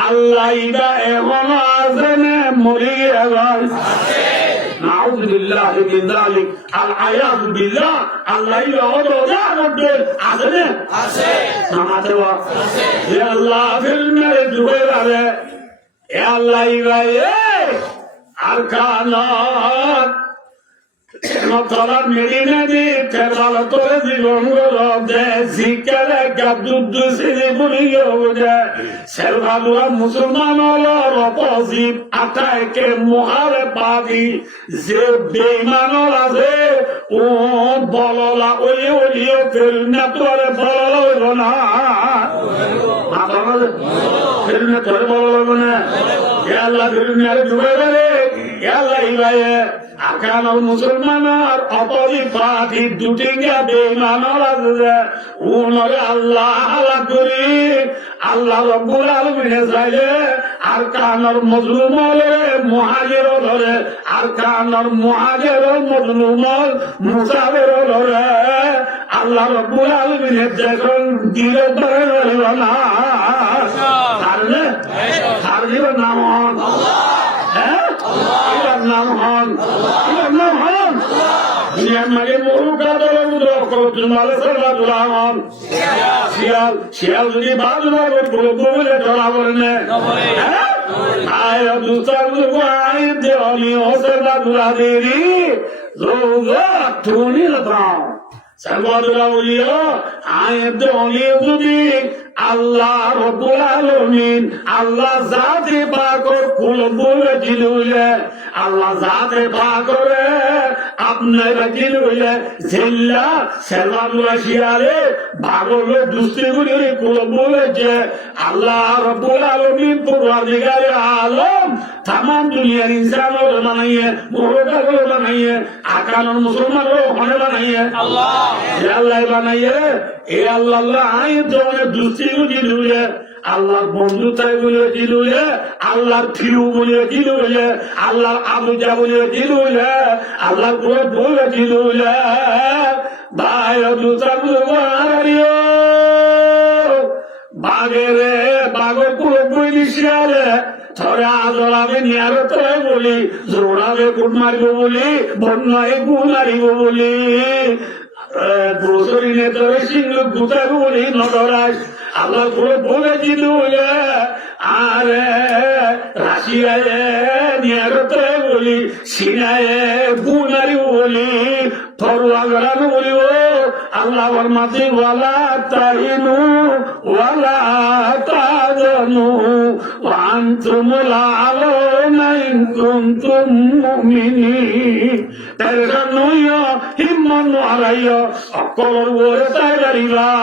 আল্লাহ ইদা এখন আজনে মরি গেল নাউযু বিল্লাহি মিন যালিক আল আয়াযু বিল্লাহ আল্লাহ ইদা ওদা রব্বে আজনে আছে নামাতে ওয়া যে আল্লাহ ফেরন নারে ডুবাই রে এ আল্লাহ ইদা আর কানাত তোরা মেরিনে দি ফেরবাল তোরে জীবন দে শিক্ষারে গাবদুদ্দ সিরি বুড়িয়ে উঠে সেলভালুয়া মুসলমান হলোর অপোজিট আটাইকে মহারে পাদি যে বেইমানর আছে ও বললা ওলিও ফেরুনা তোরে বললা হইব না ফেরুনা তোরে বললা হইব না আল্লাহ ফেরুনারে ডুবে গেলে আল্লাহ ইবায়ে আকানোর মুসলমানের অপরিপাতি দুটিঙ্গা বেইমানর আছে উনরে আল্লাহ আল্লাহ করি আল্লাহ রব্বুল আলামিনে চাইলে আর কানোর মজলুম হলে মুহাজির ধরে আর কানোর মুহাজির মজলুম মুসাফির ধরে আল্লাহ রব্বুল আলামিনে যখন দিলে ধরে রইল না কারণে নাম হ্যাঁ নাম হন নাম হন মাঝে মরুকা শিয়াল শিয়াল যদি বাজু বলে ধরা বলে আল্লাহ রব্বুল আলামিন আল্লাহ জাতে পাকর কুল বলে দিলুলে আল্লাহ জাতে পাকরে আপনারা দিলুলে জিল্লা সেলামুল্লাহ শিয়ালে ভাগল দুসরি গুলি কুল বলে যে আল্লাহ রব্বুল আলামিন পরওয়ারদিগারে আলম तमाम दुनिया इंसानों को बनाइए मोहब्बत को बनाइए आकानों मुसलमानों को होने बनाइए अल्लाह बनाइए ये अल्लाह आए तो उन्हें दूसरी को दिलुए अल्लाह बंधुता बोले दिलुए अल्लाह फिरू बोले दिलुए अल्लाह आबुजा बोले दिलुए अल्लाह को बोले दिलुए भाई दूसरा बोलियो बागेरे बागो को कोई निशाले थोड़े आजलावे नियारे तो है बोली जोड़ावे कुट मारिबो बोली बन्नाए गुण मारिबो बोली ग्रोसरी ने तो सिंगल गुता बोली नडराज अल्लाह को बोले दिलुए आरे राशियाए नियारे तो है बोली सिनाए गुण मारिबो बोली थोड़ा गरानो बोली वो अल्लाह वरमाती वाला ताहिनु वाला ताजनु وأنتم الأعلون إن كنتم مؤمنين ترغنوا همّن عليا أقول ورتايريبا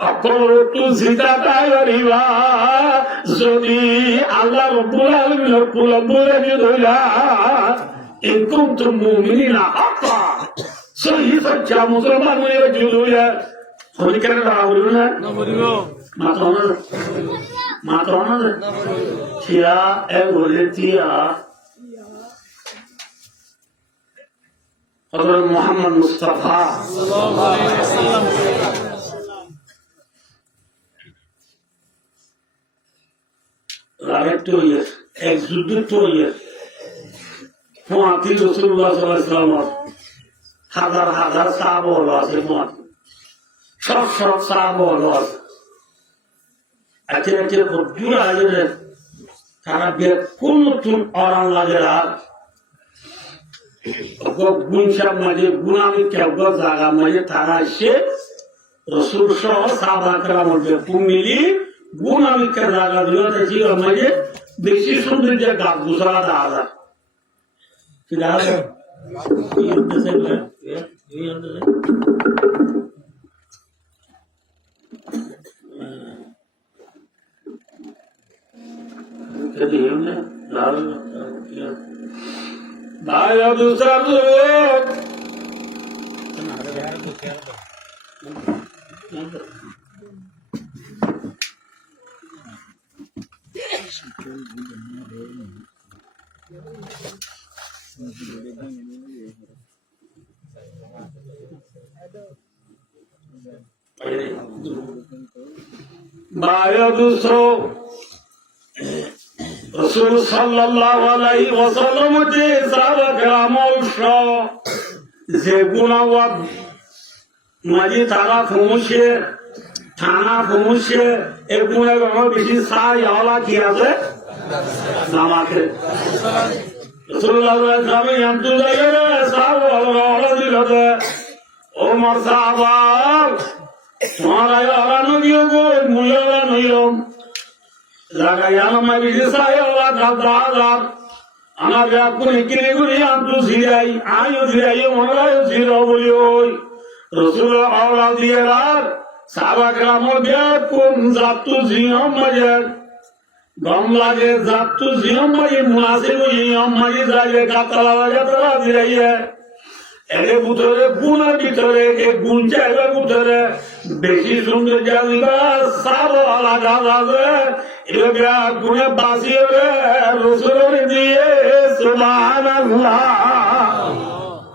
أقول تزيدا تايريبا যদি আল্লাহ রব্বুল আলামিনের কুলবুরে দিলা إن كنتم مؤمنين حقا সহি সচ্চা মুসলমান হয়ে দিলুয়া কোন কেন রাহুল না মাতনা তিয়া এ বলে তিয়া হযরত মুহাম্মদ মুস্তাফা সাল্লাল্লাহু আলাইহি ওয়াসাল্লাম রাগটো ইয়ে এক যুদ্ধ তো ইয়ে ফাতি রাসূলুল্লাহ সাল্লাল্লাহু আলাইহি ওয়াসাল্লাম হাজার হাজার সাহাবা আছে মত সব সাহাবা আছে akhir-akhir berdua aja deh karena biar kulutun orang lagi lah gua gunca maje gunami kya gua zaga maje thara she rasul shoh sahabat keram dia pumili gunami kya zaga dia tadi maje beshi sundur dia gak gusara ada tidak ada ini udah saya ya ini udah saya भाइयों दूसरा लोग भाइयों दूसरों रसूल सल्लल्लाहु अलैहि वसल्लम के साहबा करामल शाह जे गुनावाद माजी तारा फमुशे थाना फमुशे एक गुनाह बेशी सार याला किया से नामाके রাসূলুল্লাহ সাহাবে ইয়ান্তু যাইয়ে সাহাবা ওরা দিলতে ওমর সাহাবা তোমারা ওরানো গিয়ে গো মুয়রা নইম জায়গা ইয়ামা বিসায় ওরা দাদার আমার আপনি কিনে গুলি আন্তু জিরাই আয়ু জিরাই ওরাও জিরো বলি ওই রাসূলুল্লাহ আওলা দিয়ার সাহাবা کرام কোন জাতু জিয়ম মাঝে গমলা যে জাতু জিয়ম মাঝে মুনাসিব জিয়ম মাঝে যাইবে কাতলা যাতরা দিরাইয়ে এর ভিতরে গুণের ভিতরে এই গুণ চাইবে ভিতরে বেশি সুন্দর যাইবা সাহাবা আলাদা যাবে এগুলা গুণে বাসিয়ে রাসূলের দিয়ে সুবহানাল্লাহ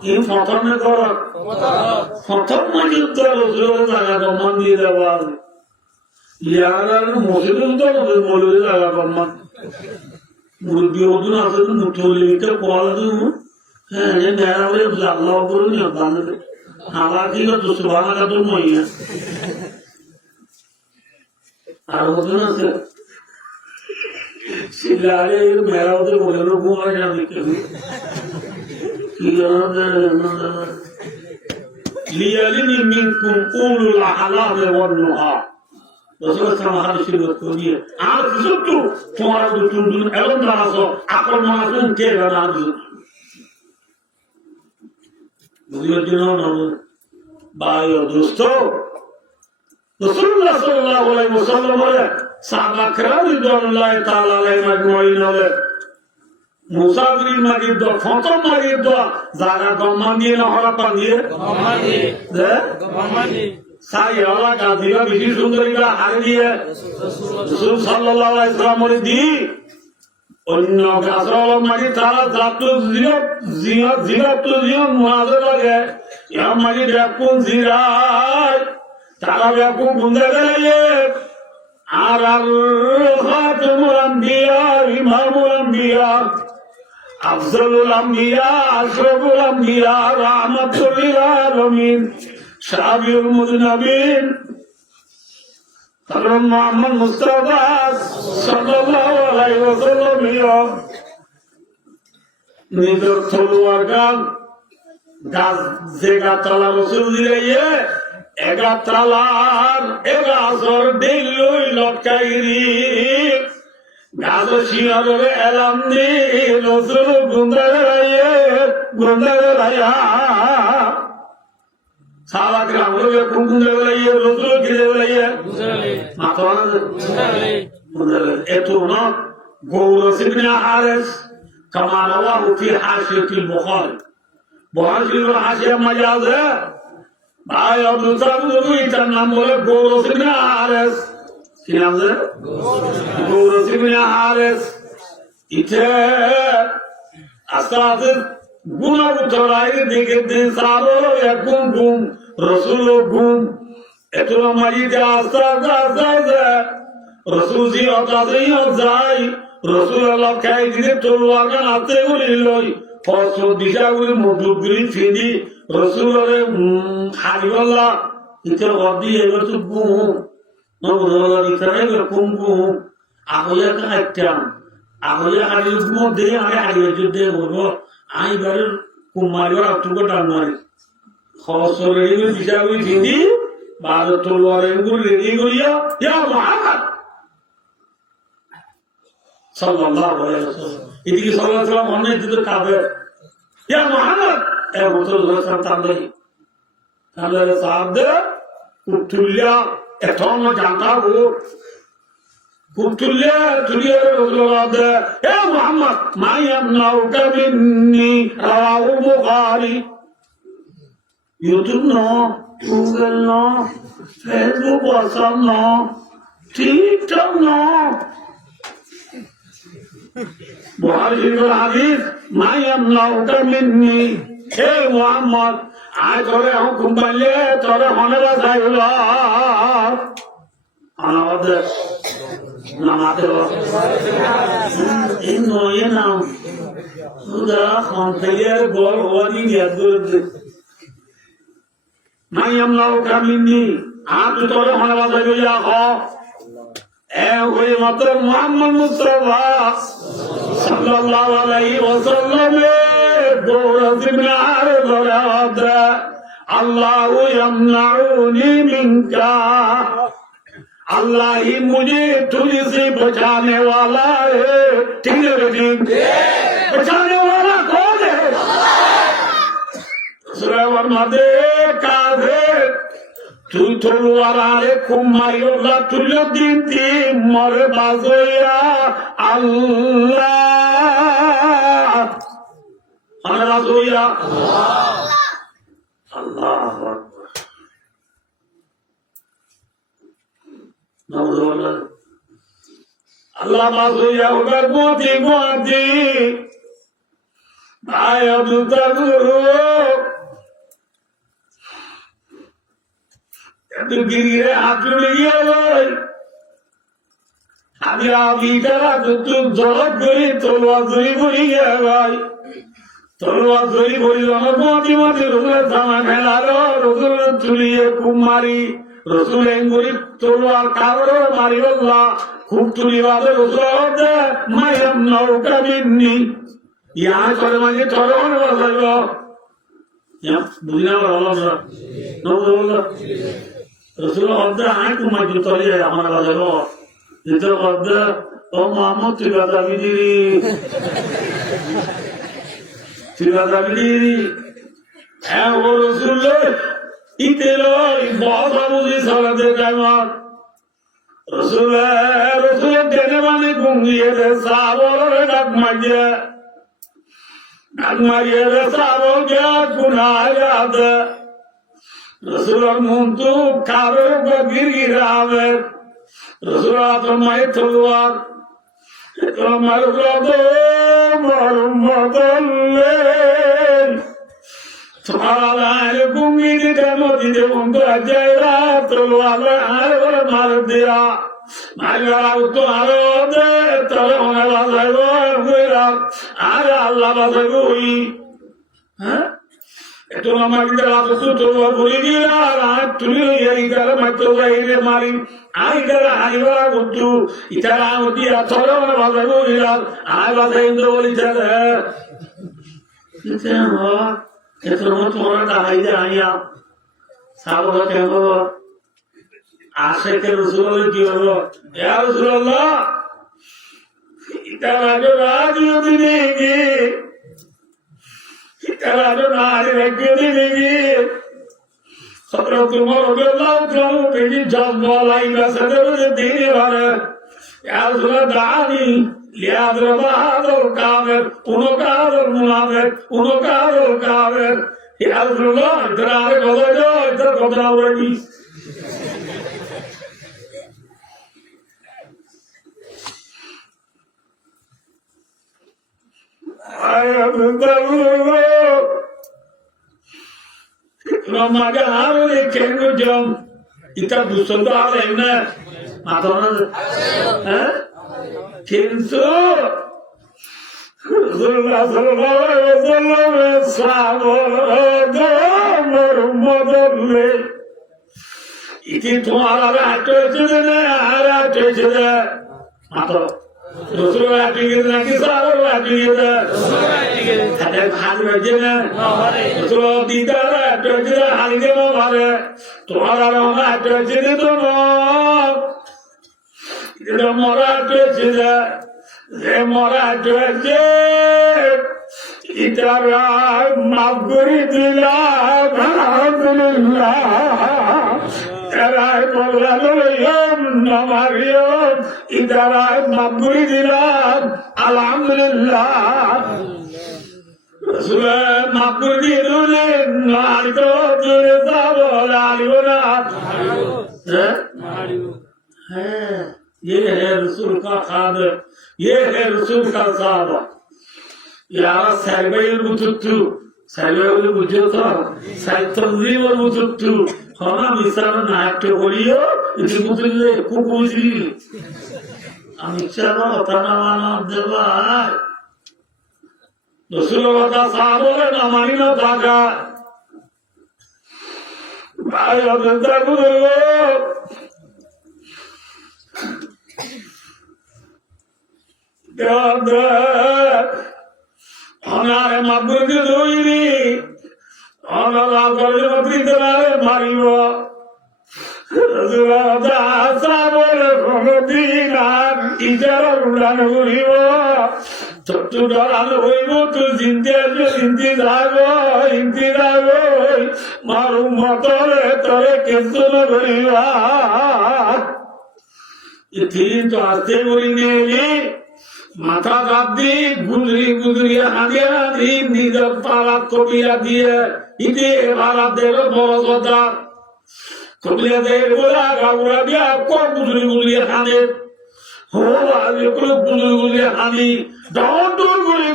এই প্রথমে করো প্রথম মানে উত্তর রাসূলের জায়গা সম্মান দিয়ে দেওয়া ইয়ার মসজিদের তো মৌলভী জায়গা সম্মান মুরব্বী ওজন আছে মুঠলিতে কল দিও হ্যাঁ মেরা হয়ে আল্লাহ করে নিয়ে বাঁধবে আমার কি করতো সুবহানাল্লাহ তো মইয়া আর ওজন আছে সিলারে মেরা ওদের বলে ঘুমায় যাবে কেউ ليلني منكم أولو الأحلام والنهى رسول الله صلى الله عليه وسلم আর যতটুকু তোমার দুটো এমন রাসো আকল মাসুম কে রাজ বুঝির জন্য ভাই ও দোস্ত রাসূলুল্লাহ সাল্লাল্লাহু আলাইহি ওয়াসাল্লাম বলে সাহাবা کرام রাদিয়াল্লাহু তাআলা আলাইহিম আজমাইন বলে মুসাফির মাগির দোয়া ফতর মাগির দোয়া যারা গম্মান দিয়ে না হরা পান দিয়ে সাই হলা গাদিরা বেশি সুন্দরীরা হার দিয়ে রাসূল সাল্লাল্লাহু আলাইহি ওয়াসাল্লাম দি অন্য গাছর মাগি তারা জাতু জিরাত মুহাজির লাগে ইয়া মাগি দেখুন জিরাই তারা দেখুন গুন্দে গেলে আর খাতুমুল আম্বিয়া ইমামুল আম্বিয়া আফজালুল আম্বিয়া আশরাফুল আম্বিয়া রাহমাতুল লিল আলামিন শাফিউল মুযনিবিন হযরত মুহাম্মদ মুস্তাফা সাল্লাল্লাহু আলাইহি ওয়াসাল্লাম নিজের তলোয়ার গাছ যে গাছতলা রাসূল দিলে এগাতালার এগাজর দিলুই লটকাইরি গাছ শিয়ারে এলাম দি রাসূল গুন্দারে রাইয়া সাহাবা کرام লোকে গুন্দারে রাইয়া রাসূল গিরে রাইয়া মাতওয়ানা গুন্দারে এতো না গৌরস ইবনে হারিস كما رواه في حاشية البخاري শরীফের হাসিয়া মাজাজ ভাই আব্দুল সালাম এটার নাম বলে গৌরস ইবনে হারিস কি নাম যে গৌরস ইবনে হারিস ইতে আস্তে গুনা উঠরাই দেখে দিন সারো একদম ঘুম রাসূল ঘুম এত মাজিদ আস্তে রাসূল জি আতাই যাই রাসূল আল্লাহ কাই দিতে তলোয়ার গান হাতে লই ফসল দিশাগুলি মধুগুলি ফেদি রাসূলরে হারিবাল্লাহ ইতে গদি এবার তো ঘুম নবুল্লাহ ইতরে ঘুম আগলে কাটতাম আগলে হারিয়ে ঘুম দে আমি হারিয়ে যুদ্ধে বলবো আই বারে কুমারির আতুকে টান মারি ফসল রেডি দিশাগুলি ফেদি বাদ তলোয়ারের গুলি রেডি করিয়া ইয়া মুহাম্মদ সাল্লাল্লাহু আলাইহি ওয়াসাল্লাম এদিকে সাল্লাল্লাহু আলাইহি ওয়াসাল্লাম অনেক দিকে কাঁদে ইয়া মুহাম্মদ এ রাসূলুল্লাহ তাআলা সাহাবে কুতুল্লা এখন জানতা ও কুতুল্লা তুলিয়া রাসূলুল্লাহ এ মুহাম্মদ মা ইয়ামনাউকা মিন্নি রাওয়াহু Bukhari YouTube no Google no Facebook WhatsApp no TikTok no Bukhari শরীফের হাদিস মা ইয়ামনাউকা মিন্নি হে মুহাম্মদ আজ তোরে হুকুম পাইলে তোরে মনে বাঁচাইল আমাদের নামাতে এই নয় নাম সুদা খান্তের গোল ওয়ানি ইয়াদ করে মা ইয়ামনাউকা মিন্নি আজ তোরে মনে বাঁচাইল ইয়া হ ওই মত মোহাম্মদ মুস্তাফা সাল্লাল্লাহু আলাইহি ওয়াসাল্লামের দৌড়ার ধরে अल्लाह यमनाउनी मिनका अल्लाह ही मुझे तुझसे बचाने वाला है ठीक है बचाने वाला कौन है सुरवर मदे कादे तू तलवारे कुमायोला तुझे दिन ती मरे बाजोया अल्लाह अरे बाजोया अल्लाह अल्लाह बाजोया उधर मोती मोती आया दूता गुरु तू गिरे हाथ में गया भाई अभी आप इधर तू जरूरत करी तो वाजरी बुरी है भाई तलवार ধরি বলি জনপতি মাঝে রসুলের থানা খেলালো রসুলের চুলিয়ে খুব মারি রসুল এঙ্গুরি তলুয়ার কারো মারি আল্লাহ খুব তুলি বাদে রসুল মায়াম নৌকা বিন্নি ইহা করে মাঝে তরণ বাজাইল বুঝি না রসুল অর্ধে আয় কুমার তলে আমার বাজাইল দ্বিতীয় অর্ধে ও মোহাম্মদ তুই বাজাবি দিদি रसूल देने वाले घूंगिए रे साबोल डाक मारिए रे साबोल क्या गुनाह याद रसूल मुंतु कारो को गिर गिरावे रसूल तो मैं तलवार तो मरलो दो मरुम बदले तुम्हारा गुंगी दिखानो दिदे उनको अजायरा तलवार आए और मार दिया मारा तो आरो दे तले होने वाला है वो मेरा आरे अल्लाह बात हुई हैं itu nama kita lalu tu boleh dia lah tulis ya kita macam tu ini mari आई कर हरिवाला गुट्टू इतना होती है थोड़ा वाला बात है यार आई बात है इंद्र बोली चल है इसे हो इतना मत मोरा का आई जा आया साबो का हो आशे के रसूल की हो या रसूल अल्लाह इतना जो राजी देगी इतना जो नारी रखी देगी सत्रह तुम्हारा बेला उठाओ बेटी जब वाला इनका सदर से देने वाले यार सुना दानी लिया दरबार कावेर उनों कावेर यार सुना दरारे बदल जो इधर बदलाव रही आया बंदरो Ramaga harus kengu jam, kita bukan tu ada ini, matanya, kintu, Rasulullah SAW merumodle, itu तुम्हारा रात चले, रात चले, matanya, Rasulullah tinggal lagi sahabat lagi ada. ada hal bagaimana Rasulullah tidak ada hal ini mana तुम्हारा रोना ada jadi tu no itu mora jadi mora jadi itara maguri dila alhamdulillah Eray bolalo yom namariyo itara maguri dila alhamdulillah Rasulullah makbuli dule nari to dule sabo lali bona ये है रसूल का खादर ये है रसूल का साहबा यार सर्वेयर बुतुत्तु सर्वेयर बुतुत्तु साइतंजीवर बुतुत्तु होना मिसाल नाट्य बोलियो इति बुतुल्ले कुकुजी अमिचारो तनावाना देवाय रसूलुल्लाह का साहबों ने मानी ना थाका भाई अबंदा गुरु অনারে মাবুরকে ধইরি অনারা করে বিদ্যালয়ে মারিব কোনদিন আর ইজারা উড়ান করিব চট্টু ডরানো হইব তুই চিনতে আসবে চিনতে যাব মারু মতরে তরে কেতন করিবা এদিন তো আসতে করি নেই মাথা কাপ দি গুজরি হাঁদিয়া দি নিজের পাড়াত কবিরা দিয়ে ইতি পাড়া দেব বড় কথা কবিরা দেব বলা গাউরা দিয়া কম গুজরি হাঁদে হো আজ গুজরি হাঁদি ডর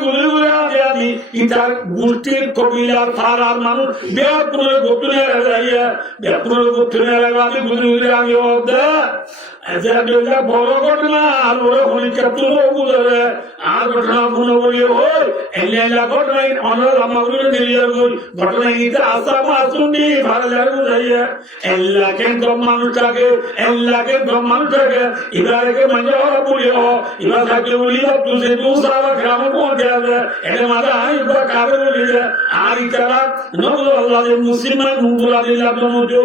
গুজরি হাঁদি ইটার গোষ্ঠীর কবিলার পাড়ার মানুষ ব্যাপুরে গোটুনে লাগাইয়া ব্যাপুরে গোটুনে লাগাবি গুজরি আগে দে বড় ঘটনা আর ওরা হরিকা তুলো বুঝে আর ঘটনা মনে করি ওই এলা ঘটনা অনার আমার ঘটনা ইটা আসা মাসুন্ডি ভালো লাগে বুঝাইয়া এলাকে কম মানুষ থাকে ইবারকে মানে ওরা বলিও ইবার থাকলে বলিও তুই তু সারা গ্রাম পৌঁছে যাবে এলে মারা ইবার কাবে বলিলে আর ইতারা নবুল আল্লাহ মুসলিমান নুবুলা দিল্লাহ নমজো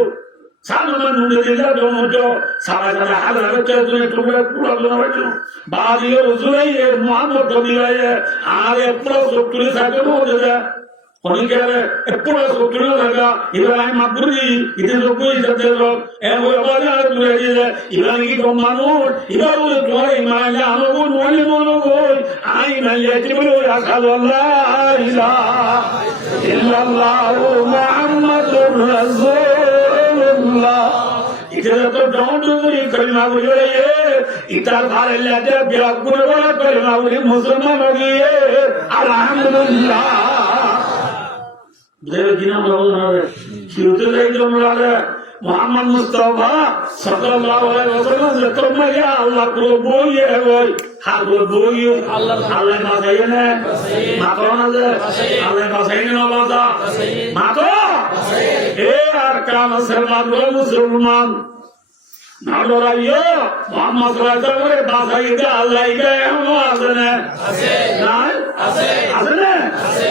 সালমান নুলে দিলা জমজো সারা সারা হাজার চতুরে টুকরে পুরা জমজো বাদিও রসুলাই মুহাম্মদ নবীলাই আর এপ্রো সত্তরে থাকে মজা অনেকের এপ্রো সত্তরে লাগা ইব্রাহিম মাবুরি ইতে লোকই যাতে লোক এ ওই বাজার তুলে দিয়ে ইব্রাহিম কি কম মানুষ ইবারু তোরে মালা আমগো নলে মনগো আই নাইয়াতি বলে আশহাদু আল্লা ইলাহা ইল্লাল্লাহু মুহাম্মাদুর রাসূলুল্লাহ ইতারা তো ডন্ডুরি কলমা বলে ইতার ভারে লাগে বিরাগুন বলে কলমা বলে মুসলমান হয়ে আলহামদুলিল্লাহ দেবে দিনা বলনা রে শুরুতে যাই তোমরা রে মোহাম্মদ মুস্তাফা সাল্লাল্লাহু আলাইহি ওয়াসাল্লাম যে তোমরা ইয়া আল্লাহ কো বইয়ে ওই হার বইয়ে আল্লাহ মাসাইনে মাতো না যে আল্লাহ মাসাইনে না বাবা মাতো এ আর কাম মুসলমান মুসলমান নাডরাইও মোহাম্মদ রাসূল এর বাসাইতে আল্লাহ ইবে এমন আছে না আছে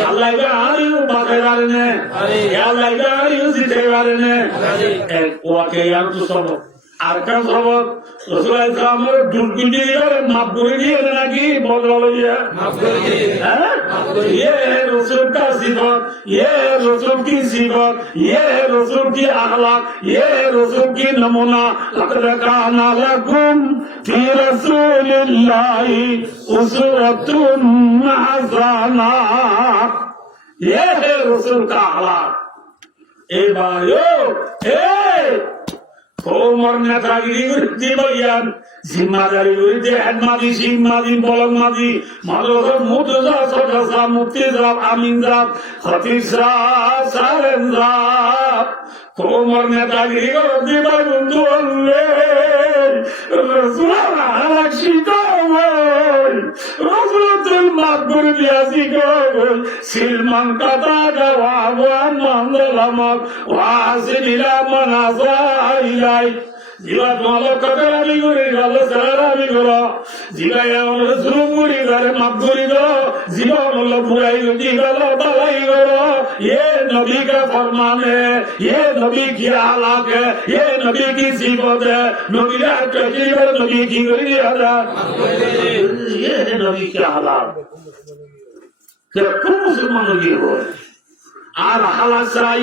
আল্লাহ ইবে আরিও বাসাইবারে নে আল্লাহ ইবে আরিও জিতেবারে নে এক ওয়াকে আর তো সব আর কাম সব রাসূল ইসলামের দুর্গুলি এর মাবুরি দিয়ে নাকি বদল ইয়া মাবুরি হ্যাঁ ये रसूल का सिफत ये रसूल की सिफत ये रसूल की अखलाक ये रसूल की नमूना लक़द काना लकुम फी रसूलिल्लाहि उसवतुन हसना ये है रसूल का अखलाक ए भाइयों কোমর নেতাগিরি বৃদ্ধি বইয়ান জিম্মাদারি উইদে হেডমাদি সিম্মাদি বলংমাদি মাদ্রাসা মুদ্রাসা সদস্যা মুফতি সাহেব আমিন সাহেব খতিব সাহেব সালেম সাহেব কোমর নেতাগিরি করতে পারে বন্ধু বললে রসুলাল্লাহ আলাক্ষিত রসুলাতুল মাকবুর বিয়াসি কবুল সিলমান কাতা গাওয়ান মন্দলামক ওয়াসিলা মানাসা ইলাই জিবা তোমালো কাটার আমি করি গালো সারা আমি করো জিবা এমন জুলুম করি গারে মাফ করি দো জিবা বললো বুড়াই গতি গালো বালাই করো ये नबी का फरमान है ये नबी की हालात है ये नबी की सिफत है नबी नबी की ये है नबी के हालात কোন মুসলমান গিয়ে বলে আর হালাত চাই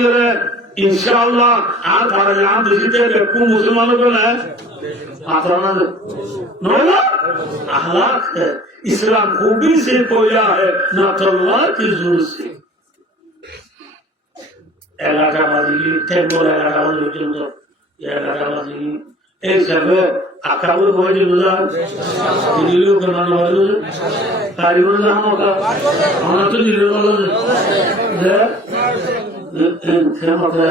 इंशाअल्लाह आज भारत यहाँ देखते हैं कोई मुसलमानों को ना आतराना नोला अखलाक है इस्लाम खूबी से कोया है ना तलवार की जोर से এলাকাবাজি টেম্পল এলাকাবাজি পর্যন্ত এলাকাবাজি এই সবে আকাবুল হয়ে বুঝান দিল্লিও কেমন হলো কারিগর না আমরা আমরা তো দিল্লি বলো যে খেমাতে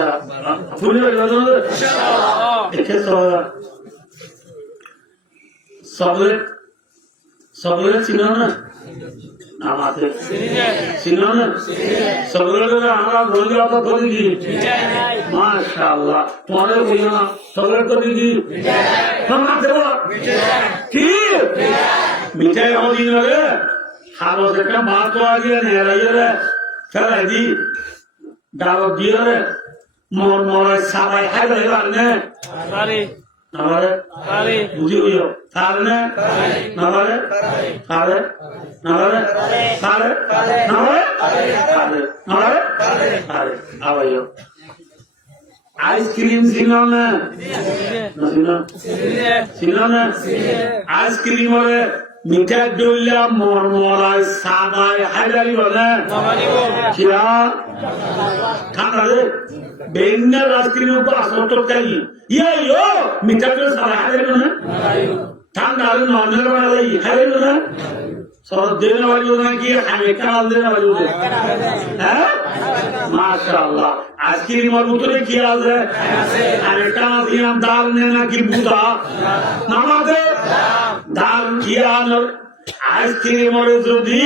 ফুলে গেলো একে সবে চিনো না আমাদের চিনো না সবে আমরা বলি কথা বলি মাশাআল্লাহ তোমাদের বলি না সবে তো দিদি মামাতে কি মিঠাই অদিন রে হারত একটা মাছ আগে নেড়াই রে ফেলাই দি ডাল দিয়ে রে মর মরে সাবাই খাই পারে নারে বুঝি হইও তারনে নারে তারে নারে তারে নারে তারে নারে তারে আবাইও আইসক্রিম ছিনো না ছিনো না আইসক্রিম ওরে মিঠা ডইলা মর মরায় সাবাই হাইদারি বলে কিয়া ঠান্ডা রে বেঙ্গল আইসক্রিম উপর আসর কাই ইয়ো মিঠা ডইলা সাবাই হাইদারি না ঠান্ডা রে নর্মাল বানাই হাইদারি না সব দেন वाली নাকি আমি কাল দেন वाली হ্যাঁ মাশাআল্লাহ আইসক্রিম এর ভিতরে কি আছে আমি কাল দিলাম ডাল নে নাকি বুদা নামাজে ডাল কিয়ান আইসক্রিম এর যদি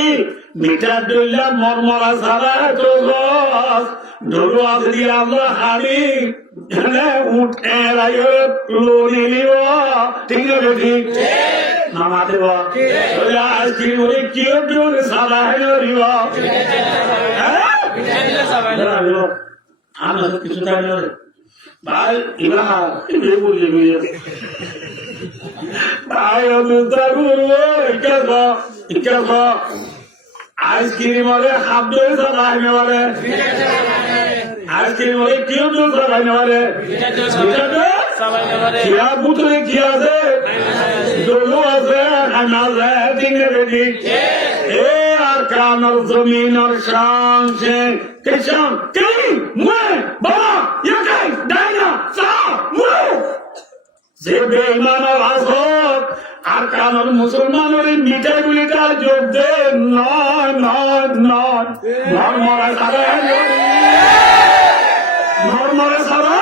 মিঠা দইলা মরমরা সারা তো রস ডোলো আছে আল্লাহ হারি উঠে রাইও লোনি লিও ঠিক আছে ঠিক নামাতে বা আইসক্রিম ওরে কি ডোল সারা হইলো হ্যাঁ আমি কিছু তাই না ভাই ইলা এই বলি ভাই ইকাবা আইসক্রিম ওরে হাত ধরে সারা হইলো আইসক্রিম ওরে কি ডোল সারা হইলো কিয়া বুতরে কি আছে ডোলো আছে খানা আছে দিনে রেডি এ আর কানর জমিন আর শান সে কেশান কে মুয়ে বাবা ইয়াকাই ডাইনা সা মু যে বেঈমান আসক আর কানর মুসলমানের মিঠাই গুলিটা যোগ দে নয় নয় নয় মরমরা সারা মরমরা সারা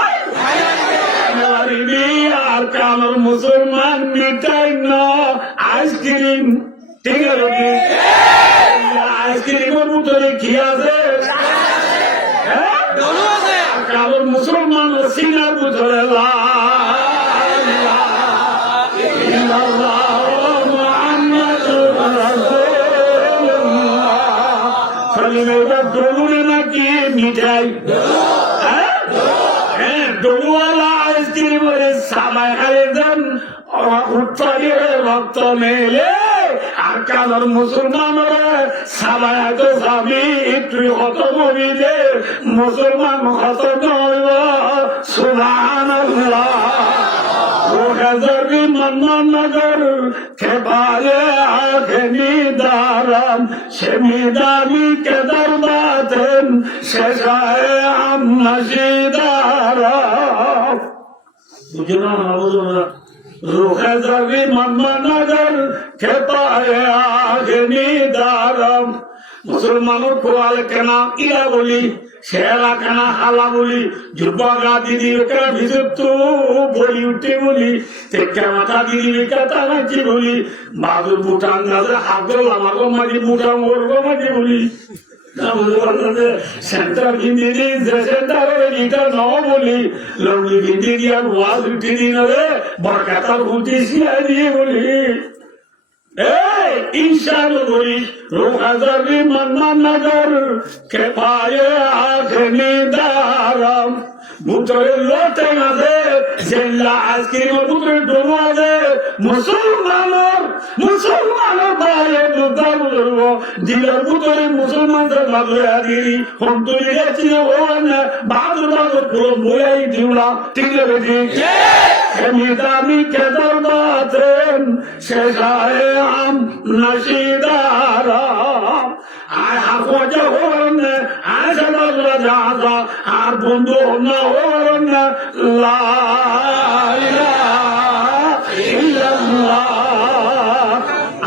আর কানর মুসলমান মিঠাই ন আইসক্রিম ঠিক আছে আইসক্রিমের ভিতরে কি আছে কারণ মুসলমান সিনার ভিতরে ডলুরে নাকি মিঠাই ডলুওয়ালা আইসক্রিমের সাবাই খাই দেন উত্তরে রক্ত মেলে আর কারণ মুসলমানের সাবাই তো স্বামী তুই হত মরিলে মুসলমান হত নইব সুবহানাল্লাহ হাজারি মন্নগর খেপায়ে আখেনি দারাম সেমিদানি কেদার বাতেন শেষায় আম নশিদারাম বুঝো না বুঝো না হাজারি মন্নগর খেপায়ে আখেনি দারাম মুসলমানের কোয়াল কেনা ইয়া বলি শেরা কেনা হালা বলি যুবকা দিদি কেনা ভিজত বলি উঠে বলি তেকা মাথা দিদি কাতা নাচি বলি বাদুর বুটান গাছে হাগল আমার মাঝে বুটা মোর মাঝে বলি সেন্টার ভিন্দি সেন্টার এটা ন বলি লঙ্গি ভিন্দি দিয়ে ওয়াজ উঠে দিন রে বরকাতার উঠি শিয়াই দিয়ে বলি इंशाल्लाह बोली रोहाज़री मन्ना नगर के पाए आखनी दारम बुतरे लोटे आदे जिल्ला आइसक्रीम बुतरे डोलो आदे मुसलमानों बाये बुद्धा बुतरो दिलर बुतरे मुसलमान से मधुर आदि हम तो ये चीज़ हो ना बादल पूरा बोले ही दिवला ठीक है बेटी मिदानी के दरबार शेषाए हम नशीदाराम আর হাফজা হন না আর সালাল্লাহ জাযা আর বন্ধু হন না হন না লা ইলাহা ইল্লাল্লাহ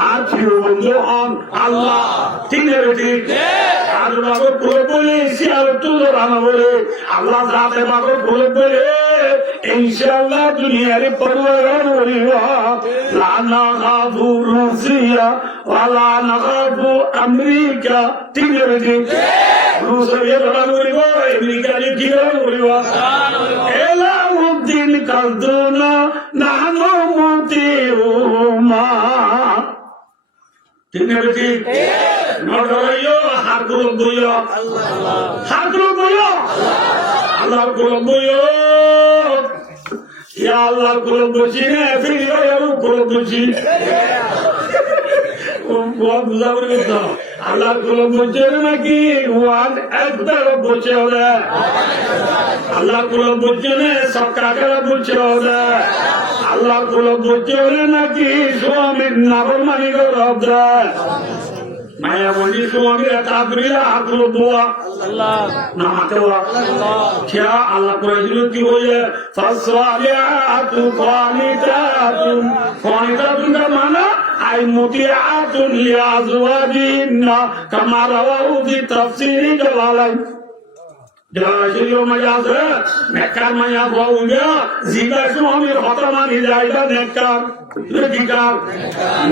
আর কি বন্ধু হন আল্লাহ ঠিক আছে ঠিক আর বাবা পুরো বলে শিয়াল তুলো রানা বলে আল্লাহ জাতে বাবা পুরো বলে इंशाल्लाह दुनियारे परवरन वलिवा ला नखाफु रूसिया वाला नखाफु अमेरिका ठीक है जी रूस ये बड़ा वलिवा अमेरिका ने किया वलिवा एला দিন কালদুন নানু মতিউমা ঠিক না ঠিক নড়াইও হাত গুলো হাত গুলো আল্লাহ গুলো ইয়া আল্লাহ গুলো বুঝি না ফিরিও গুলো বুঝি আল্লাহ গুলো বুঝে নাকি ওয়ান একবার বুঝে ওরা আল্লাহ গুলো বুঝে না সব কাকেরা বুঝে ওরা আল্লাহ গুলো বুঝে ওরা নাকি স্বামীর নাফরমানি করে ওরা মায়া মনি স্বামীর তাবরিলা হাতগুলো দোয়া না হাতেওয়া क्या अल्लाह कुरान की हो है फसवालियातु क़ानितातुन क़ानितातुन का माना आई मुतिआतुन लिअज़वाजिहिन्ना कमा रवाहु फी तफसीर जलालाइन जलालियो मजाज है नेकार मजाज होगा जिंदा स्वामी खतमा नहीं जाएगा नेकार नेकार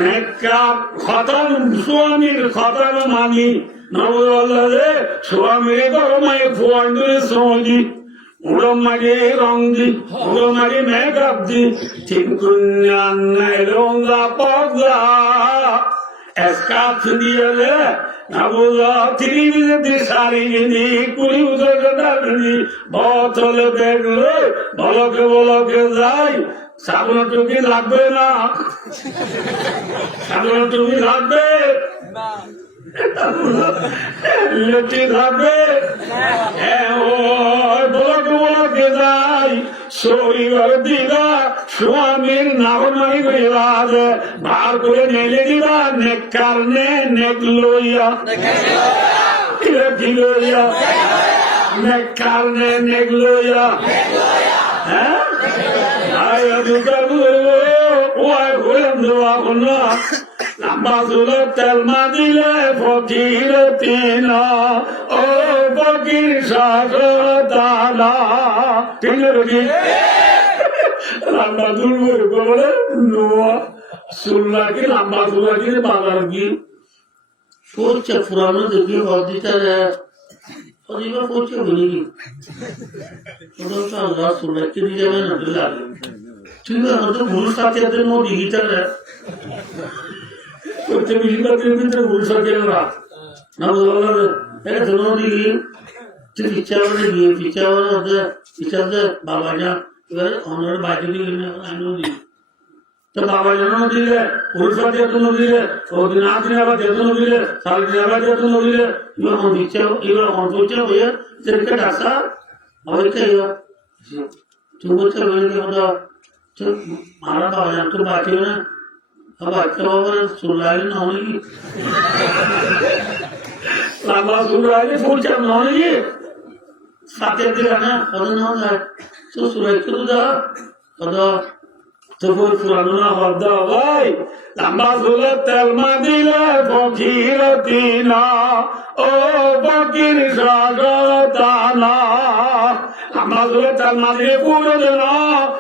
नेकार खतम स्वामी खतम मानी नवल्ले स्वामी गरमाय फुआंदुरे सोजी उड़मागे रंगी उड़मागे मेघाब्दी चिंकुन्यान्ने लोंगा पगला एस्काथ दियले नवुला तिरिविले दिशारी गिनी कुली उदगदानी बोतले बेगले बलके जाई साबुन टुकी लागबे ना साबुन टुकी लागबे लटी खाबे বলকে যাই শরীর দিবা স্বামীর নাফরমানি করিবা বার করে নেলে দিবা নেক কারণে নেক লইয়া কি লইয়া নেক কারণে নেক লইয়া হ্যাঁ আয় দুকাবু ওই হইলাম দেওয়া না Ambazula telma dile fakir tina o fakir shahadana tinirgi Ambazul bole noa sulla ki ambazula ki bazar ki socha purana dekhi hadita hai adiba socha bani thoda sa Allah sulla ki diye na dilla ठीक है तो भूल साथे दिन वो digital है तो digital दिन तो भूल साथे ना ना बोला है दोनों दी तो पिछावर बाबा जा इधर ऑनर बाजू दी ने आनो दी तो बाबा जानो दी है भूल साथे दोनों दी है और दिनात ने आवा दोनों दी है साल ने आवा दोनों दी है ये हम पिछावर ये हम सोचे हो यार तेरे दासा और क्या है तुम बोलते हो कि तो मारा बाबा तो बाकी है ना अब अच्छा होगा सुलाइल ना होगी लामा सुलाइल फूल चम ना होगी साथे दिला ना पता ना होगा तो सुलाइल तो दा पता तो फूल पुराना ना होता भाई लामा सुलाइल तेलमा दिले फकीर तीना ओ फकीर सागताना Amazule talmadre purudena,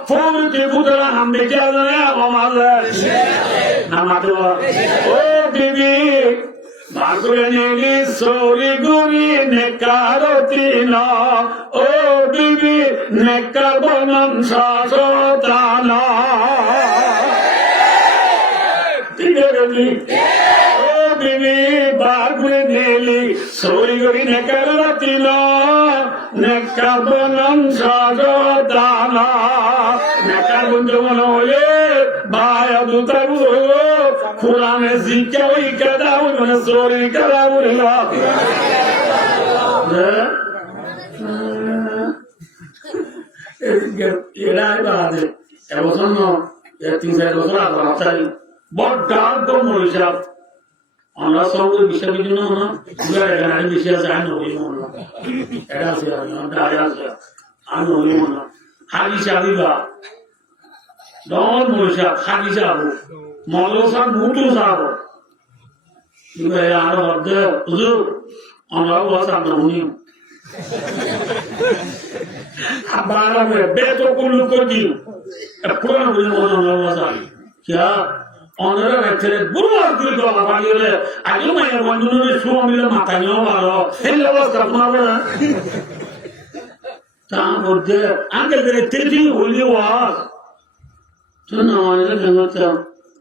furti pudra hambe kâdane amazle. Namadwa. Oh bibi, bagule neli sori guri nekarotina. Oh bibi, nekabonan sasotana. Tigerli. Oh bibi, bagule neli sori guri nekarotina. নেকাবনম সাগদানা নেকার বন্ধু মনে হলে ভাই আবুতাবু কোরআনে জিকা ওই কাদা ওই মানে সরি কাদা বলিলা এরাই বাদে এবছর ন 3-4 বছর আগে বড় তো মরিসাব আমরা সঙ্গে বিষয়ের জন্য না এখানে বেশি আছে আমি হই না এটা আছে আমি আছে আমি হই না হাজি সাহিবা দন মশা হাজি সাহেব মৌলসা মুতু সাহেব ইবে আর হদে হুজুর আমরা ওয়াসা ননি আবারা মে বেতো কুল্লু কোদি পুরো বুঝো না ওয়াসা क्या অনরে রেখে বুড়ার দুই গলা বাড়িলে আগে মায়ের বন্ধুরে সুমিলে মাথা নিও ভালো এই অবস্থা তোমার তা বলতে আঙ্কেল তেজি হইলে ওয়াজ তুই না মানে জঙ্গলটা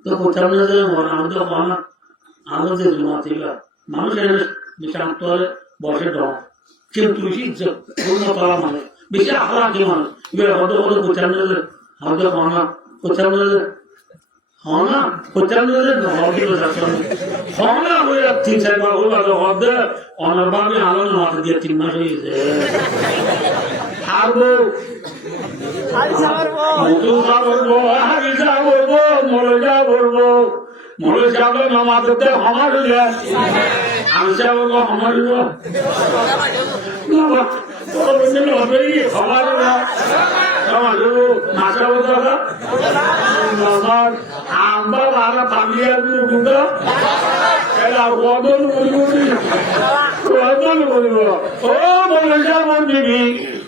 তো কোথাও না যায় মরা আমাদের বানা আমাদের জমাতে মানুষ এনে বিশাল তোলে বসে দাও কিন্তু ইজ্জত পূর্ণ করা মানে বেশি আহরা কি মানে বের হতে হতে কোথাও না যায় আমাদের বানা কোথাও না যায় হনা কোথাও না যায় হতে যাচ্ছে হনা হয়ে তিন চারবার হলো হতে অনর্বাণে আলো না দিয়ে 3 মাস হয়েছে হারবো মতুসা বলবো হারিসা বলবো মলজা বলবো মলজা বলবো নামাজতে আমার আমসা বলবো আমার মাসা বলবো আম্বা বারা পালিয়ার ওদন বলব ও মলজা বল দিবি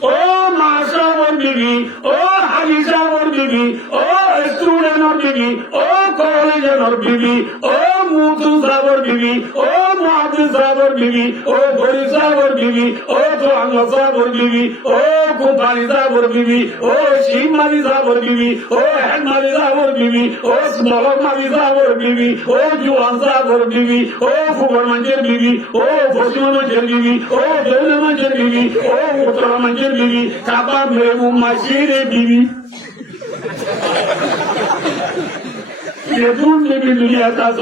ও মাসা বল দিবি ও হারিসা বল দিবি ও স্টুডেন্ট দিবি ও কলেজের দিবি ও মুতু সাবর দিবি ও মাদু সাবর দিবি ও গরি সাবর দিবি ও তোয়াঙ্গ সাবর দিবি ও কুপারি সাবর দিবি ও শিবমারি সাবর দিবি ও হেনমারি সাবর দিবি ও স্মলক মারি সাবর দিবি ও জুয়ান সাবর দিবি ও ফুবর মঞ্জের দিবি ও পশ্চিম মঞ্জের দিবি ও দৌল মঞ্জের দিবি ও উত্তর মঞ্জের দিবি কাবা মেরু মাসিরে দিবি দুনিয়া কাজ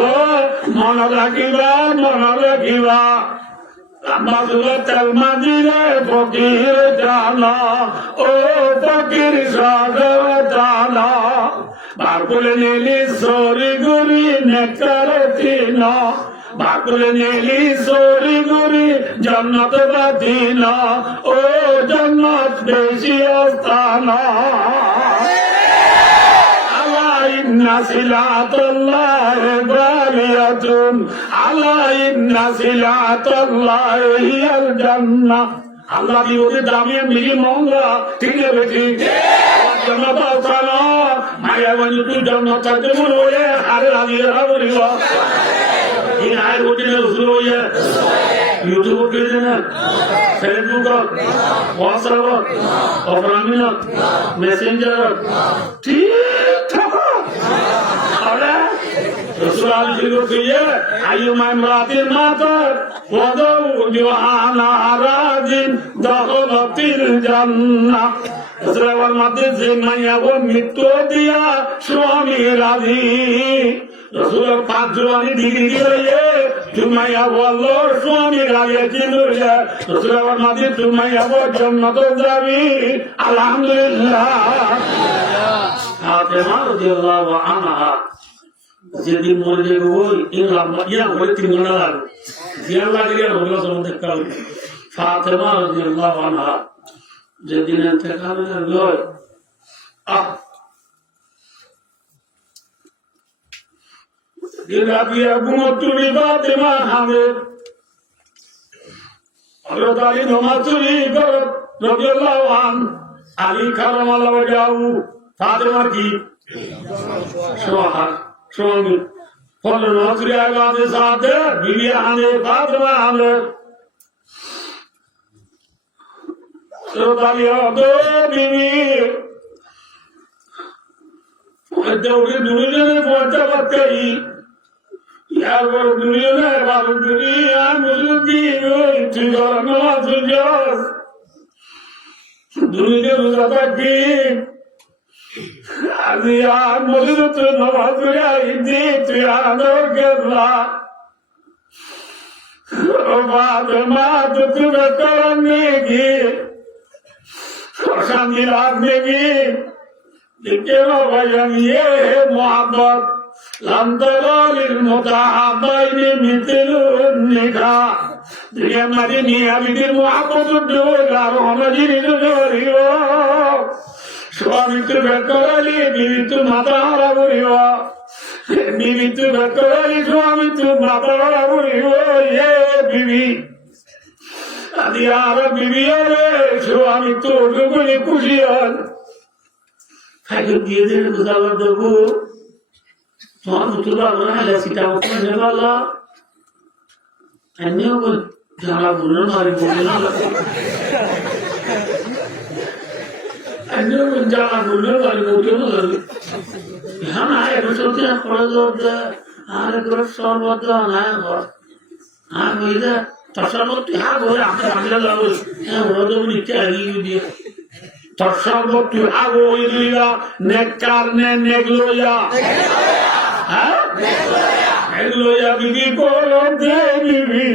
মনে রাখিবা তেলমা দিলে ফকির জানা ও ফকির জানা বার করে নিলি সরি গুরি নেকার দিন বার করে নিলি সরি গুরি জন্নত বাদিন ও জন্নত বেশি স্থানা সিলাতুল্লাহি গালিয়াতুন আলা ইন্না সিলাতুল্লাহি হিয়াল জান্নাহ আল্লাহ দি ওদের দামে মিলি মহঙ্গা ঠিক আছে বেটি জান্নাত আসানা মায়া বন্ধু তুই জান্নাত চাইতে মন হয়ে আরে লাগিয়ে রাবরিবা এই আয় ওদিনে শুরু হয়ে ইউটিউব কে দেনা ফেসবুক হোয়াটসঅ্যাপ অফলাইন মেসেঞ্জার ঠিক থাকো আরে رسول الله كيه أيما امرأة ماتت وزوجها راضٍ دخلت الجنة রসুলের মধ্যে যে মাইয়া ও মৃত্যু দিয়া স্বামী রাজি রসুলের 5 জোয়ানি ডিগ্রি দিয়ে তুমাইয়া বললো স্বামী রাজি চিনুয়া রসুলের মধ্যে তুমাইয়া ও জান্নাত যাবি আলহামদুলিল্লাহ ফাতেমা রাদিয়াল্লাহু আনহা যেদিন মরে যাবে ওই ইয়া বলে 3 ঘন্টা লাগবে জিয়ার লাগিয়ে হলো সম্বন্ধে কাল ফাতেমা রাদিয়াল্লাহু আনহা যেদিন ইন্তেকাল হলো দিলাবিয়া গুমতুলি ফাতেমা হামেদ হযরত আলী নমাজুরি রাদিয়াল্লাহু আনহু আলী কারামাল্লাহু ওয়াজহু ফাতেমা কি সোহাগ स्वामी फल नौकरी आगे साथ बीवी आने फातिमा आने दो बीवी दौड़ी दुनिया ने पहुंचा बात कही यार वो दुनिया ने बाबू दुनिया मुझे की नमाज दुनिया ने ज्यादा की Aziyar muzut namazıya indi tüyanır gırla Fatıma tutup karanlığı Koşan dilanlığı Dikero bayan ye muhabbet Lam dalalil mutahabbayni mitilun nikah Dünya madiniye bidir muhabbetu dövüler Onacini dövüyor स्वामी तू बेकराली बीवी तू माता हरा बुरी हो बीवी तू बेकराली स्वामी तू माता हरा बुरी हो ये बीवी अदियार बीवी अरे स्वामी तू दुगुनी खुशी है फायदे दिए दे गुजावर दबू स्वामी तू बाबा है सीता ऊपर जवाला अन्य को जाला बुनन मारी बोलना জানা করলে গাড়ি উঠে হ্যাঁ না এটা সত্যি করে আর করে সর্বত না ঘর হ্যাঁ বুঝলে তোর সর্বত হ্যাঁ ঘরে আমি বাংলা যাবো হ্যাঁ ওরা তো নিচে এগিয়ে দিয়ে তোর সর্বত হ্যাঁ ওই দিয়া নেককার নে নেগলোয়া হ্যাঁ নেগলোয়া বিবি করো দে বিবি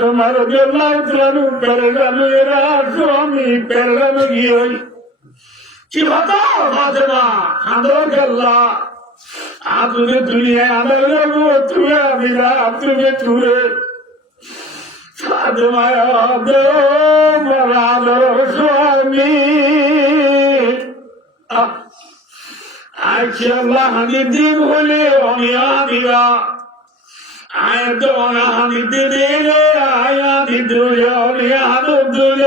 তোমার জন্য এরা স্বামী পেরানো গিয়ে কি ভাতা ফাতেমা আদর গেল্লা আপনি দুনিয়া আদর গেল তুমি আমিরা তুমি তুলে ফাতেমা আদর স্বামী আচ্ছা আল্লাহ হানির দিন হলে অনিয়া I don't know how to do it. I am to do it. Only I don't do it.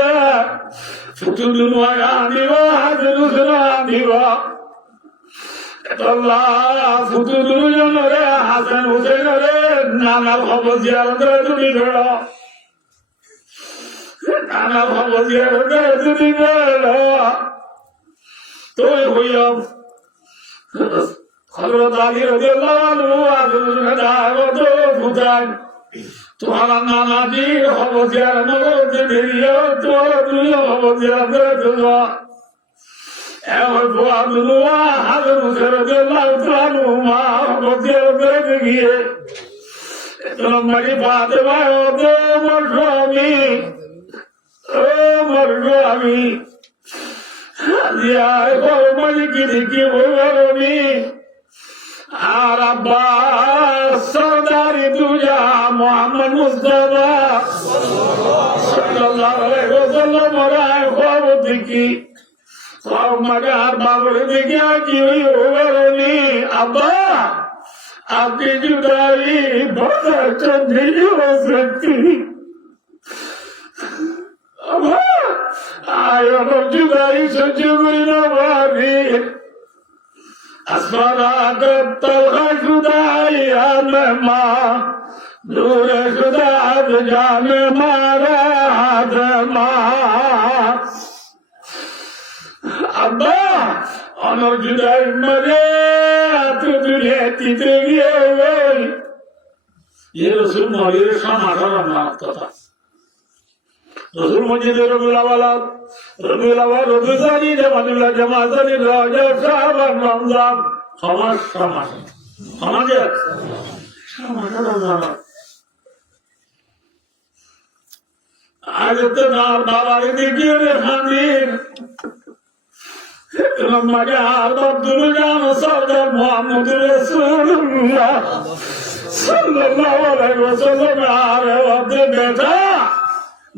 Futu I am the I do the Allah Futu Hasan Hussein Nana Hobozia to be girl. Nana Hobozia to be girl. To we have. হযরত আলী রাদিয়াল্লাহু আনহু ভুটান তোমার নানাজি হবজিয়ার নগরে দেরিও তোর দুনিয়া হবজিয়ার দেওয়া এমন বুয়া হযরত রাদিয়াল্লাহু আনহু মা হবজিয়ার দেরে গিয়ে তোমারি ফাতেমা ও মোর স্বামী ও মোর স্বামী ইয়া ও মালিকি কি বলবি আর আব্বাস সরদারি দুজা মোহাম্মদ মুস্তাফা সাল্লাল্লাহু আলাইহি ওয়াসাল্লাম রায় খবর দেখি সব মাগার বাবরে দেখি কি হইনি আব্বা আপনি জুদাই বদর চন্দ্রি হসতি আব্বা আয় জুদাই সজুরি নবারি أسمرك الطلق شداي أمما نور شداد جان مراد ما أبا أنا جداي مري أتدري تدري ये रसूल मौली शामारा रमला था रसूल मस्जिद रबीउल रबीजानी जमाजानी राजा साहब रमजान समाजे आज तो नार बाबारी देखिए रे खानीर मगे हार अब्दुल जान सरदार मोहम्मद रसूलुल्लाह सल्लल्लाहु अलैहि वसल्लम आरे वक्त बेटा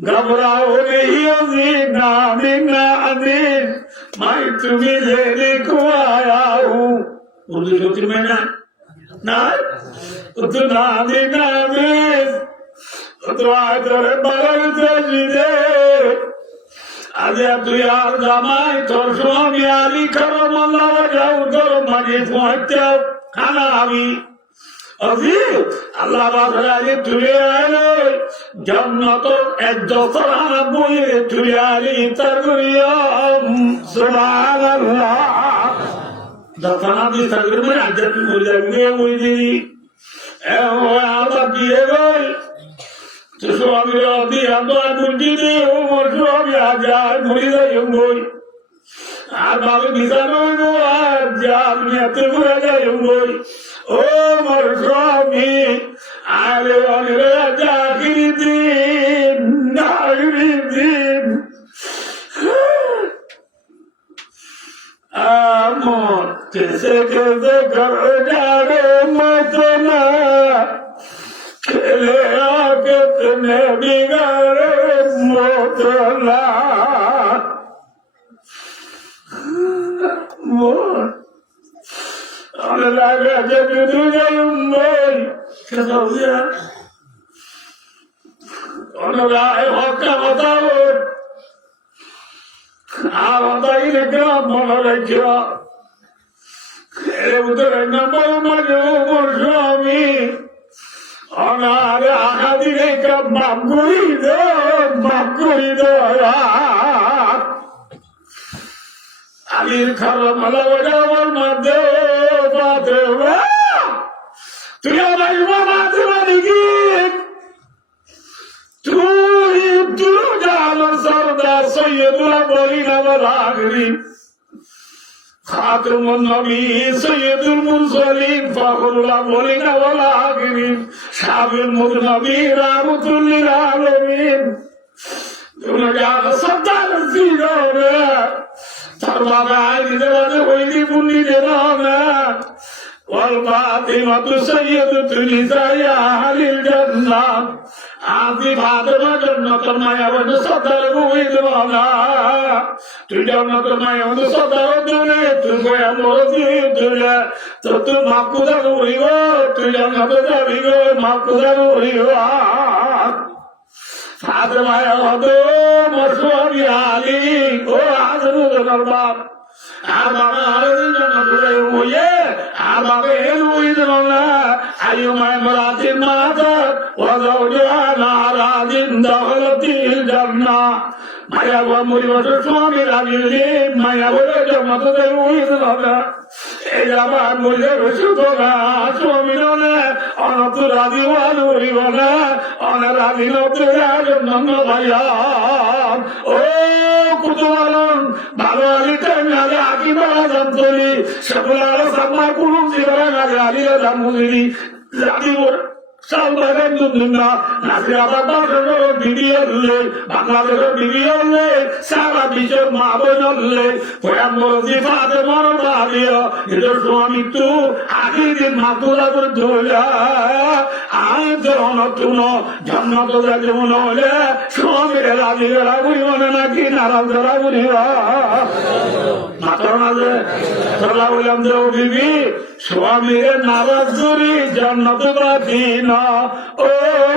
घबराओ नहीं अजीना बिना अजीन मैं तुम्हें लेने को आया हूँ उर्दू जोतिर में ना उतना बिना अजीन उतना तेरे बारे तजीदे आज तू यार जमाई तोर स्वामी आली करो मल्ला जाओ करो मजे पहुँचते खाना अभी अभी अल्लाह बादराजी तुले आले जन्नत एक दोसरा बुए तुले आली तरबियम सुभान अल्लाह दफना भी तरबियत में आजत हो जाएंगे वही दी ए वो आला दिए गए तो स्वामी राधी अंदर मुंडी दे वो मर्जो भी आजाद मुरीदा यंगोई আর বাবু বিজানো আর জাল মিয়াতে ঘুরে যায় ও মোর স্বামী আরে অনিরে জাগিরি দিন নাগিরি দিন আমর কেসে কেসে ঘর যাবে মতনা খেলে আগে তেনে বিগাড়ে মতনা Allah raja dunia umai ketahuiya Allah hokka matawut awada ini kerap malaysia udah nama maju bersami Allah ada akadi kerap mampu hidup মাফ করি দয়া আলীর খারাপ মালা বাজা আমার মাঝে বাদে তুই আমার মাঝে মানে কি তুই জানো সরদার সৈয়দুল্লাহ বলিন আমার আগরি খাতুম নবী সৈয়দুল মুরসালিন ফখরুল্লাহ বলিন আমার আগরি সাবিল মুজনবী রাহমাতুল লিল আলামিন তুমি জানো সরদার জিরোরে তার বাবা আলী দেওয়ানে ওইদি পুন্নি দেওয়ানা والفاطمة سيدة نساء أهل الجنة আদি ফাতেমা জান্নাতের মায়া বনে সদার বুইদনা তুই জান্নাতের মায়া বনে সদার দুনে তুই গোয়া মরজি তুলে তো তুই মাকুদা উড়িব তুই জান্নাতে যাবি গো মাকুদা উড়িব ফাতেমা হদো মরসুয়াবি আলী ও আজরুল বাপ আর বাবা আলী জান্নাতে হইয়ে আর বাবা এর উইদনা আইয়ুমায় মারাতিন মাতাত ওয়া যাওজুহা নারাদিন দাখালাতিল জান্নাহ মায়া ওয়া মুরিবাতুর স্বামী রাজিলে মায়া বলে জান্নাতে উইদনা এই আমার মুজে রসুদনা স্বামী ননে অনত রাজি ওয়ালু রিবনা অন রাজি নতে জান্নাত ভাইয়া ও কুতুয়ালন ভালো আলী টাইমে আকি মারা জানতলি সবলা সামা কুলুম দিরা আলী রামুলি রাজি সালবাগান দুনিয়া নাসিরাবাদ ভিডিওলে বাংলাদেশের ভিডিওলে সারা বিশ্বের মা বোনলে পয়গম্বর জিফাতে মরবা দিও এদের স্বামী তু আগে দিন মাতুলা করে ধোলা আয় দেওয়ান তুন জান্নাত যাকে মনে হলে স্বামীর রাজি রাগুই মনে নাকি নারাজ রাগুই মাতার মাঝে তোলা বললাম যে ও বিবি স্বামীর নারাজ করি জান্নাত বাকি না ও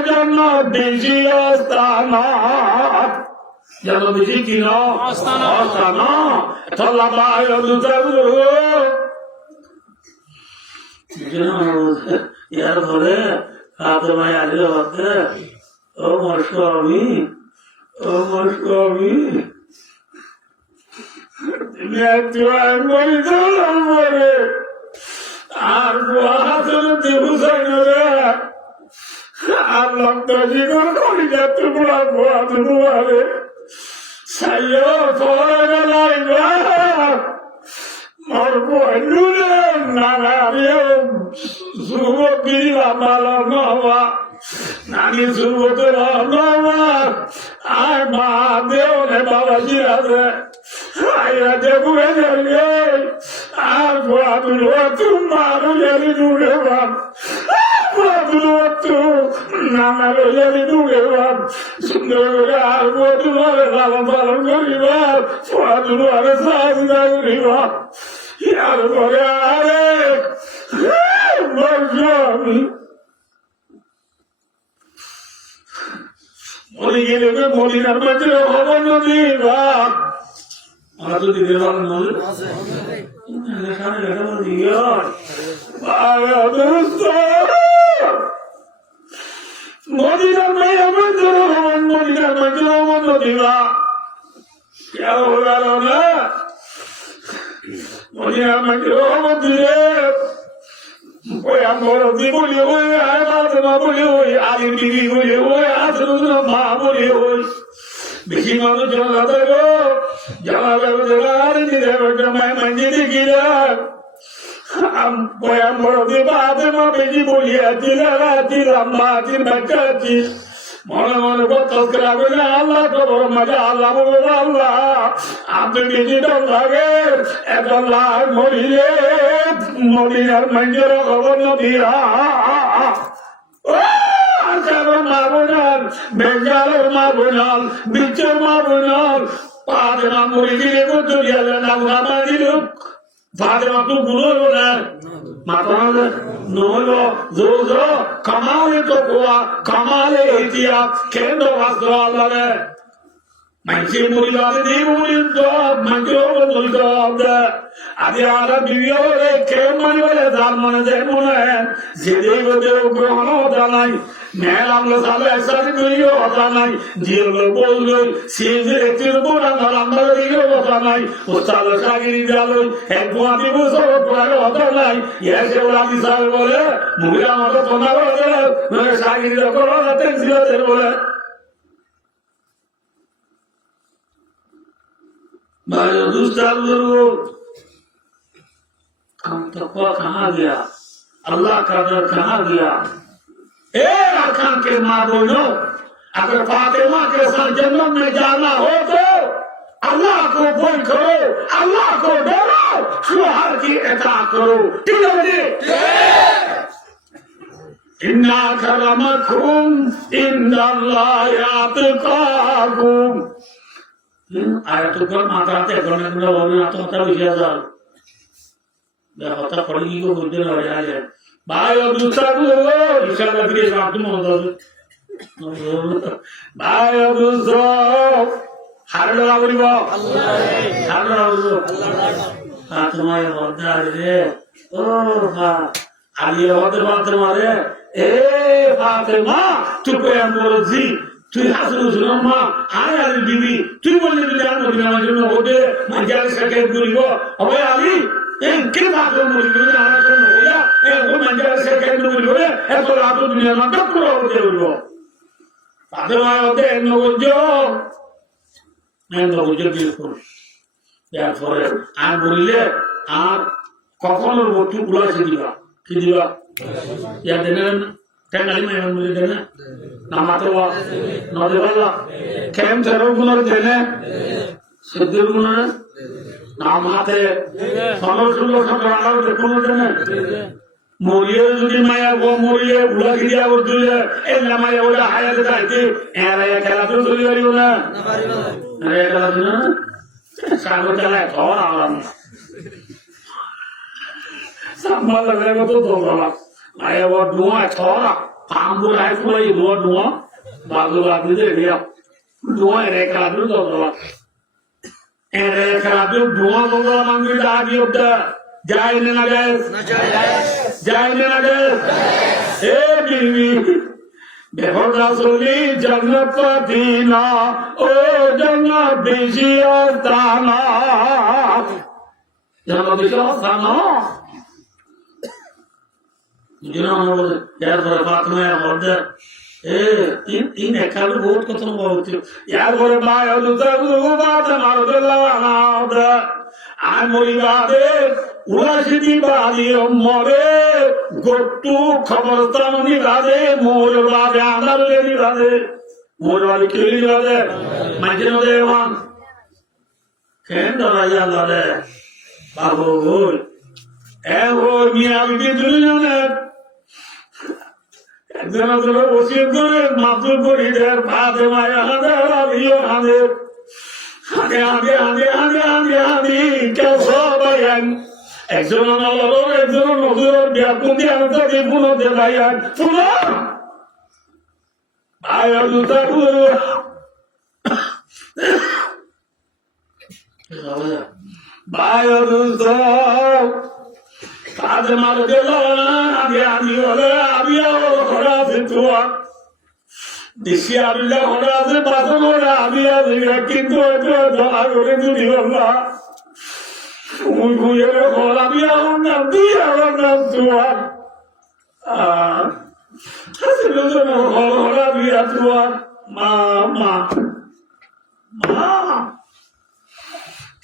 জান্নাত বেশি আস্তানা জান্নাত বেশি কি না আস্তানা তোলা পায় দুজাবু ইয়ার ঘরে ফাতেমা আলী হতে ও মোর স্বামী আর হাতের দিবসাইন আর লঙ্কা জীবন করি যাতে বুড়া বুয়া দুয়ারে সাইয় পরে গেলাই মোর বন্ধুরে নানারিও যুবক দিলা মালা নবা নানি যুবকের নবা আর মা দেওনে বাবা জিরাছে আইয়া দেবুয়ে যাইয়ে আর বাদুল তোমারও জানি দূরে বাপ বাদুল নানারও জানি দূরে বাপ সুন্দর করে আর বাদুল লালন পালন করিবা বাদুল আরে সাজনা করিবা ইয়ার পরে আরে আমি মরি গেলে মদিনার মধ্যে খবর নদী বাপ আমরা তো দিতে পারেন মদিনার মায়ের মধ্যে মদিনার মধ্যে বন্ধ দিবা কেউ গেল না মদিনার মধ্যে দিলে ওই আমার বলি ওই আর মা বলি ওই আলির বিবি বলি ওই আসল মা বলি ওই বেশি মানুষ জানা থাকো জানা থাকো আর মায় মাঞ্জি দেখিলা আমার বাদে মা বেশি বলিয়াছিল রাতিলাম মাতির বাচ্চা আছিস মনে মনে বদল করে না আল্লাহ তো বড় মজা আল্লাহ বলবো আল্লাহ আপনি বেশি ডর লাগে এত লাখ মরিলে মদিনার মঞ্জের খবর নদীরা মা বোনাল বেঙ্গালের মা বোনাল বিচ্ছের মা বোনাল ফাতেমা মরি দিলে দুনিয়ালে নামা দিল ফাতেমা তো গুলো না মাথা নহল জোর কামালে তো গোয়া কামালে ইতিহাস কেন আসলো আল্লাহ মানুষের মরিবারে দিব মানুষের মরিত আদি আর বিবিও কেউ মানে বলে তার মনে যে মনে যে দেব দেব গ্রহণ জানাই মেল আমলো সালে একসাথে করিও কথা নাই জিরলো বললো সিজে একটির উপর আমরা দিও কথা নাই ওস্তাদ সাগিরি জালো এক বুয়াতি বছর পরে কথা নাই এসে ওরা দিশাল বলে মুগিরা মতো তোমরা বলে সাগিরি যখন রাতে ছিল বলে भाई दूसरा लोग हम तकवा कहाँ गया अल्लाह का डर कहाँ गया ए अरकान के माँ बोलो अगर फातिमा के साथ जन्नत में जाना हो तो अल्लाह को भूल करो अल्लाह को डरो शोहर की इताअत करो ठीक है जी इन्ना करमकुम इंदल्लाहि अतकाकुम आयत ऊपर मात्राते करने के लिए वो भी आत्महत्या भी किया जा हत्या पड़ेगी को बुद्धि न रहा है भाई अब दूसरा को इशारा करिए आप तुम होता भाई अब दूसरा हार लगा बोली बा हार लगा बोलो हाँ तुम्हारे होता है ओ हाँ आलिया होते बात तुम्हारे ए फातिमा चुप है मोरजी তুই হাসুন মা আয় আলী দিবি তুই বললি দিলে আর নবী নামার জন্য ওদের মাঝারে সাথে করিব হবে আলী এই কে ভালো মরিব না আর কোন হইয়া এই ও মাঝারে সাথে করিব এত রাত দুনিয়ার মধ্যে পুরো হতে হইব তাদের ওদের নবজো নবজো দিয়ে করো তারপরে আর বললে আর কখনো বস্তু গুলাছে দিবা কি দিবা ইয়া দেন কেন আলী মেহমান বলে দেন না মাত্র নদী বললা কেম তেরো গুণের দেনে সিদ্ধির গুণের নাম হাতে 16-17 দেখুন দেনে মরিয়ে যদি মায়া গো মরিয়ে ভুলা গিয়া দিলে এলা মায়া ওলা হায়াতে যাইতে এরা খেলা তো চলে যাইও না আরে খেলা না সাগর খেলায় ধর আরাম সাম্বাল লাগে তো ধরা মায়া বড় নোয়া ধরা Ambo lai pula i dua dua, bagu bagu je dia. Dua ere kaladu dua. Ere kaladu dua dua mangi dah dia udah. Jai ne na guys. Jai ne na guys. Eh bibi. Behor rasuli jannat patina, oh jannat bishiyastana. Jannat bishiyastana. यार बड़े बात में mother ए तीन एकाल बहुत कथन बहुत यार बड़े भाई और दूसरा को बात मारो दिलाना उधर आय मोरी बादे उलासिती बादी मरे गोटू खबरस्तान निरादे मोर बादे आंदर ले निरादे मोर वाली किली निरादे मजनो देवान केंद्र राजा लाले बाबू बोल ए वो मियां बीबी दुनिया ने একজন আসলে বসিয়ে করে মাত্র করি দেয় ভাতে মায়া হাঁদে আলিও হাঁদে হাঁদে হাঁদে হাঁদে হাঁদে হাঁদে হাঁদি কেউ সবাই একজন নলর একজন নজর ব্যাকুম দিয়ে আনতে দিয়ে পুনঃ দেখাই পুনঃ ভাই জুতা ভাই জুতা কাজে মার গেল আগে আমি হলে আমিও ঘোড়া আছে তোমার দেশি আমিলা ঘোড়া আছে পাথর ঘোড়া আমি আছি কিন্তু ধরা করে দুটি বাংলা ঘুরে ঘোড়া আমি আমার নাম দুই আমার নাম তোমার ঘোড়া বিয়া তোমার মা মা মা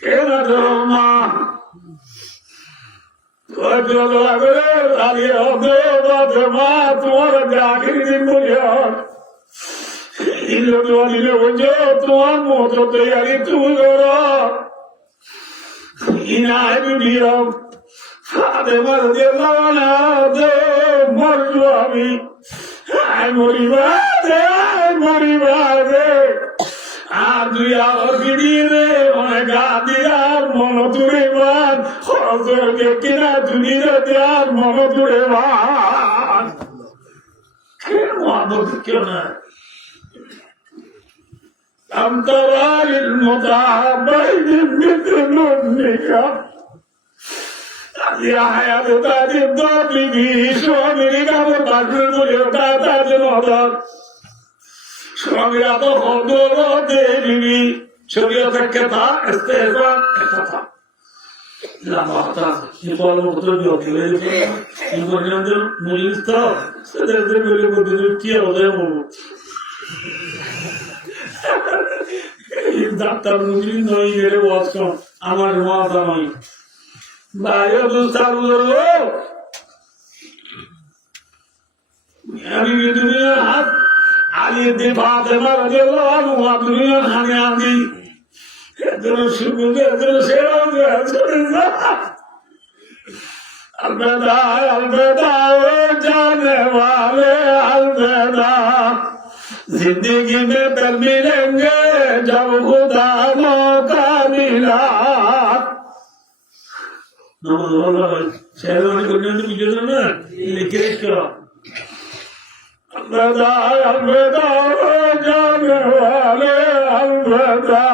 কে না ধরো মা তোমার আখেরি দিন বলিয়া তোমার মতো তৈরি তুমি ইনায় বিলিয়ম সাদে মার দিলাম মরবো আমি মরিবা মরিবা রে আর দুই আবার গিয়ে রে অনেক আর মন তুলে বাদ খরচের কিনা দুনিয়া দেওয়ার মন তুলে বাদ কেউ না أمطار المتعبين مثل النكا يا حياة تاج الدار لي شوامي كابو باكر مولي تاج الوطن شوامي راتو خدورو ديبي شريعة كتا استهزاء كتا لا مهتا يقول مقتل يوكي يقول يندر موليستا سيدر مولي مدنو كيا وديمو ডাক্তার মুগলি নই গেলে ওয়াজ আমার মাথা নয় ভাইয়া দুস্তার আমি দুনিয়া হাত আলী দিফাতে মারা গেল আমার দুনিয়া খানে আমি এদের সুগুন এদের সেরাও চলে যা अलविदा अलविदा जाने वाले अलविदा जिंदगी में फिर मिलेंगे जब खुदा मौका मिला शहरों को लिखे अलविदा अलविदा जाने वाले अलविदा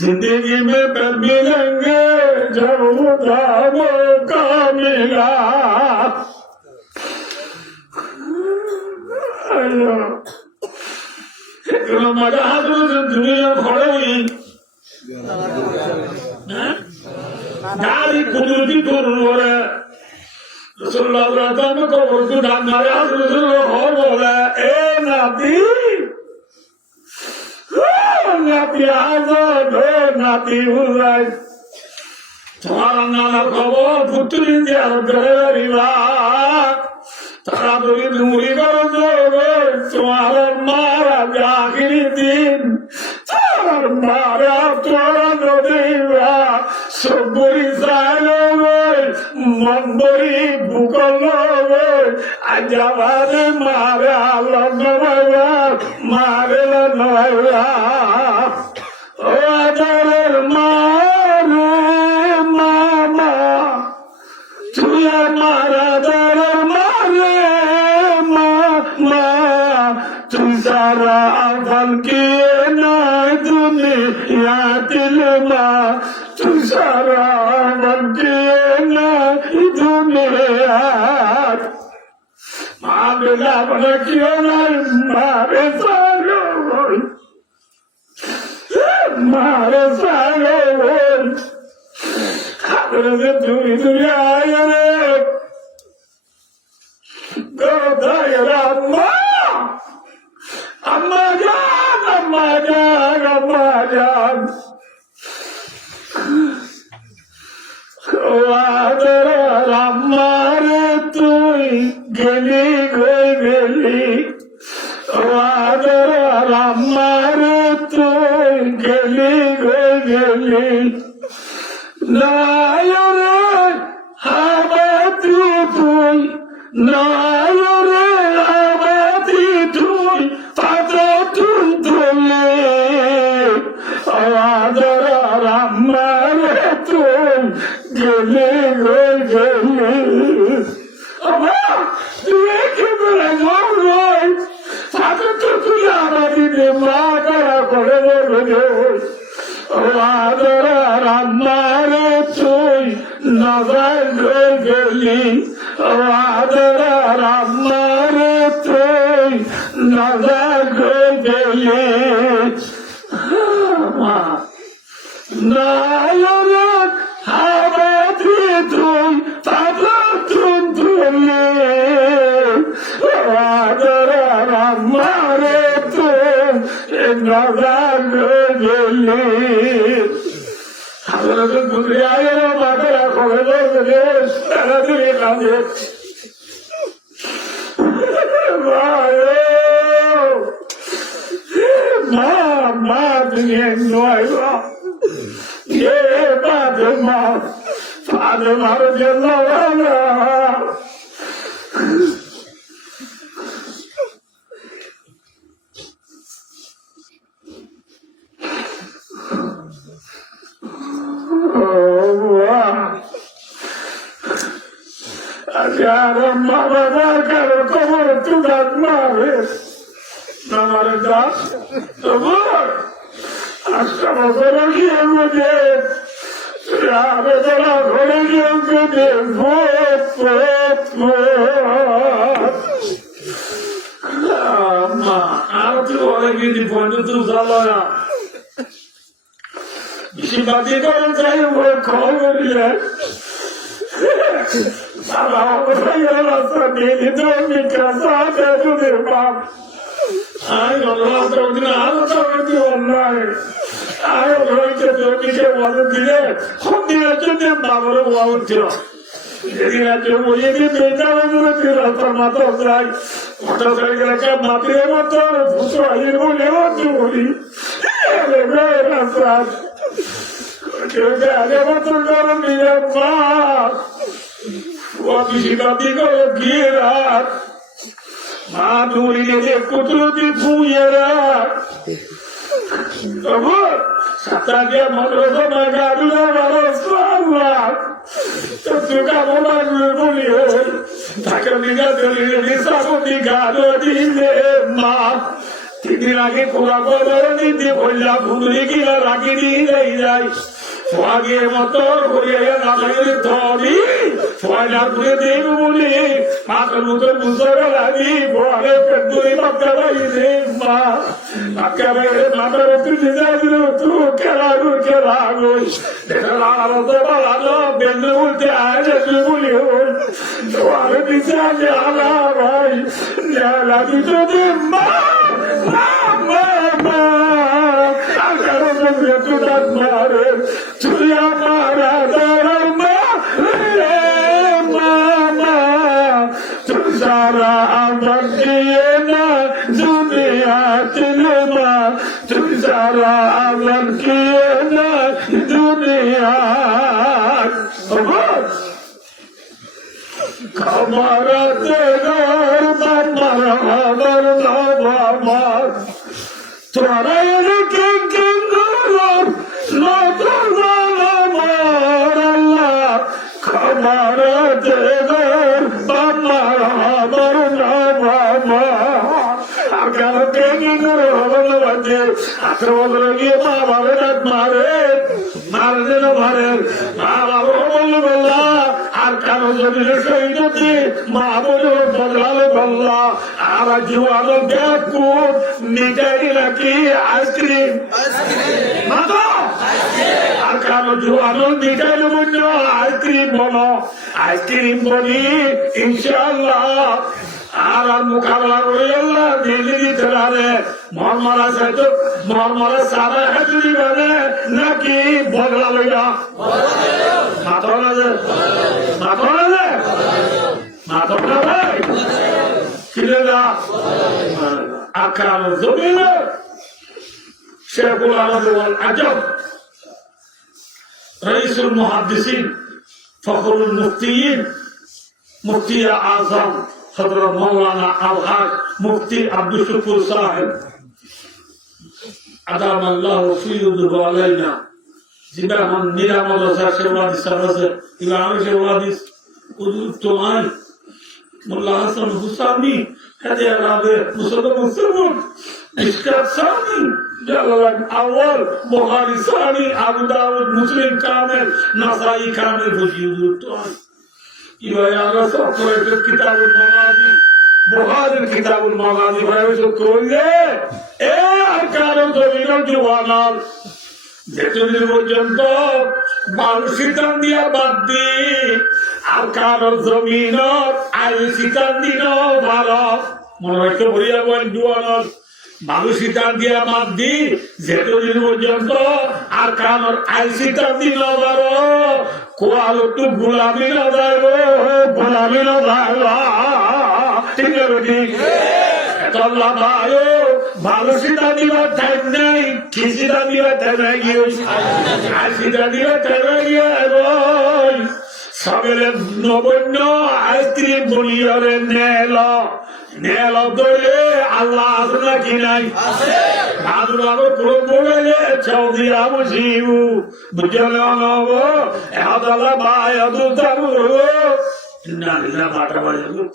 जिंदगी में फिर मिलेंगे जब खुदा मौका मिला मजा दुनिया खड़े हुई गाड़ी कुदरती दूर हो रहा है रसूलुल्लाह में कबर को ढाक मारे रसूलुल्लाह और बोला ए नाती नाती आजाद नाती हुई तुम्हारा नाना खबर पुत्री दिया गरीबा तारा तुरी दूरी करो तुम्हारा मारा आखिरी दिन तुम्हारा मारा तोड़ा नदीवा सबरी सालो मन बरी भूकलो अजावारे मारे लगवा मारे लगवा ओ अजर मारे मामा तुया मारा दर मारे मामा तू सारा अफल के ना दुनिया दिल मा तू सारा अफल के ना दुनिया मामला बना क्यों ना मारे सारो खबर दूरी दूरी आया रे अम्मा अम्मा जान अम्मा जान अम्मा जान अम्मा रे तू गली गली अम्मा रे तू गली गली नायरे हाबती तुई नायरे हाबती तुई पात्र तुई तुले आदर रामरे तुई गले गले अबा तू एक बड़ा जोर पात्र तुई आबादी दे मारा करे गले आदर रामारे तुई नजर गली आदर रामारे तुई नजर गली नायरे हाबती तुई पात्र तुले आदर रामारे तुई नजर गली हज़रत गुज़रियाए रो माता खोले दे सारा दिन कांदे माँ माँ दुनिया नोएगा ये बात माँ फादर मारो जल्ला वाला अगर मारा करो कमर तू डाक मारे हमारे दास तो अष्टम मुझे Simpati kalau saya berkau dia, salah saya rasa ini tu mikir saya tu depan. Ayo Allah tu online. Ayo orang itu mikir walau dia, dia tu bawa walau dia. Jadi nanti boleh dia beda orang tu rasa mata saya, mata saya kalau mati mata, bukan air boleh mati boleh. Lepas rasa. Kita ada betul dalam hidup mak. Waktu kita tinggal girat, maduri ini kutu dipunya. Apa? Satya madrasah magadu madrasah sekolah. Tertuka molar boleh. Takkan tinggal di sana tinggal di mak. Tini lagi kurang orang ini boleh bumi kita lagi di daerah. Wage motor kuriya namanya Tony, wajah kuliah degu muli, makan motor musara lagi, boleh penduri makan ini mah, makan itu tidak itu kelagu, dengan orang tua benul tiada muli, boleh bisa jalan, jalan itu itu dah mare. Tuya mara dharma mama tusara amarkiyena dunia tilma tusara amarkiyena dunia kamara tegar mamara mamar tumhara ye kengurur no Kamara degar, bamara barna agar tengi guru bande, atrol ye mama mare no mare, mama balla, arkano jodi seidati, mabulo balla, arajuano gaku, nidai laki ice cream, mata. Arkano juano nidai lumunno ice cream boni, inshallah. Alam mukabala kori Allah dili di terare, marmara satu, marmara sama hati bane, naki bodla loya. Matona je, kila akal zubila, Sheikhul Arab wal Ajab, Raisul Muhaddisin, Fakhrul Muftiyin, Mufti Azam. Hadrat Maulana Al-Haq Mufti Abdul Shukur Sahib Adam Allah Fiyuduhu Alayna Zibahan Niramadasa Shevladis Sarasa Ilana Shevladis Udutumai Mullah Hassan Husami Hadi Arabe Muslim Ishkat Sani Jalalan Awal Bukhari Sani Abu Dawud Muslim Kamil Nasai Kamil Fiyudutumai Ibayana Sokroetul Kitabul Maghazi Bukhari's Kitabul Maghazi ভাবে করলে আর কারণ জমিনের জওয়ানার যেদিন পর্যন্ত মানুষ সিতান দিয়া বাদ দি আর কারণ জমিনের আই সিতান দিন ভালো মনে হয়তো ভরিয়া বলেন জওয়ানার মানুষ সিতান দিয়া বাদ দি যেদিন পর্যন্ত আর কারণ আই সিতান দিন ভালো কোয়ালো তো গোলামি না যাইব ঠিক আছে ঠিক আল্লাহ ভাইও ভালো সিধা দিবার টাইম নেই কি সিধা দিবার টাইম গিয়ে আর সিধা দিবার টাইম গিয়ে সবেলে নবন্য আইস্ক্রিম বলিয়রে নেল ধরে আল্লাহ আছে নাকি নাই ভাদ্রাবো পুরো বলে চৌধুরী আবু শিবু বুঝলে নব এহতালা ভাই অদুতাবু Inna bata bajabu.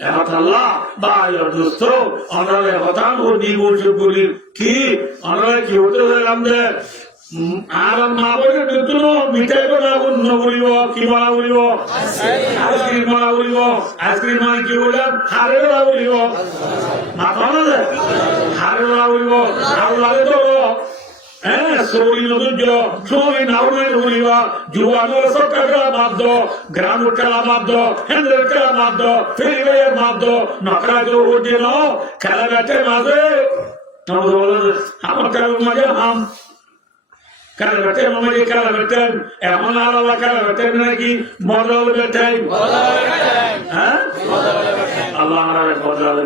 Allah bayo dosto. Onare hotan o nibo shukuri ki onare ki hote amde আর মা বলে নতুন মিঠাই বানা অন্য বলিব কি বানা বলিব আইসক্রিম বানা বলিব আইসক্রিম মানে কি বলে হারে বানা বলিব মাথা না যায় হারে বানা বলিব আর লাগে তো হ্যাঁ সৌরি নদুর্য সৌরি নাউনের বলিব যুবানোর সরকার খেলা মাধ্য গ্রামের খেলা মাধ্য হেন্দ্রের খেলা মাধ্য ফেরিবের মাধ্য নকরা কেউ উঠে ন খেলা ব্যাটে মাঝে আমার খেলার মাঝে হাম খেলা বেটে মামাজি খেলা বেটেন এমন আলাদা খেলা বেটেন নাকি বদল বেটেন হ্যাঁ আল্লাহ বদল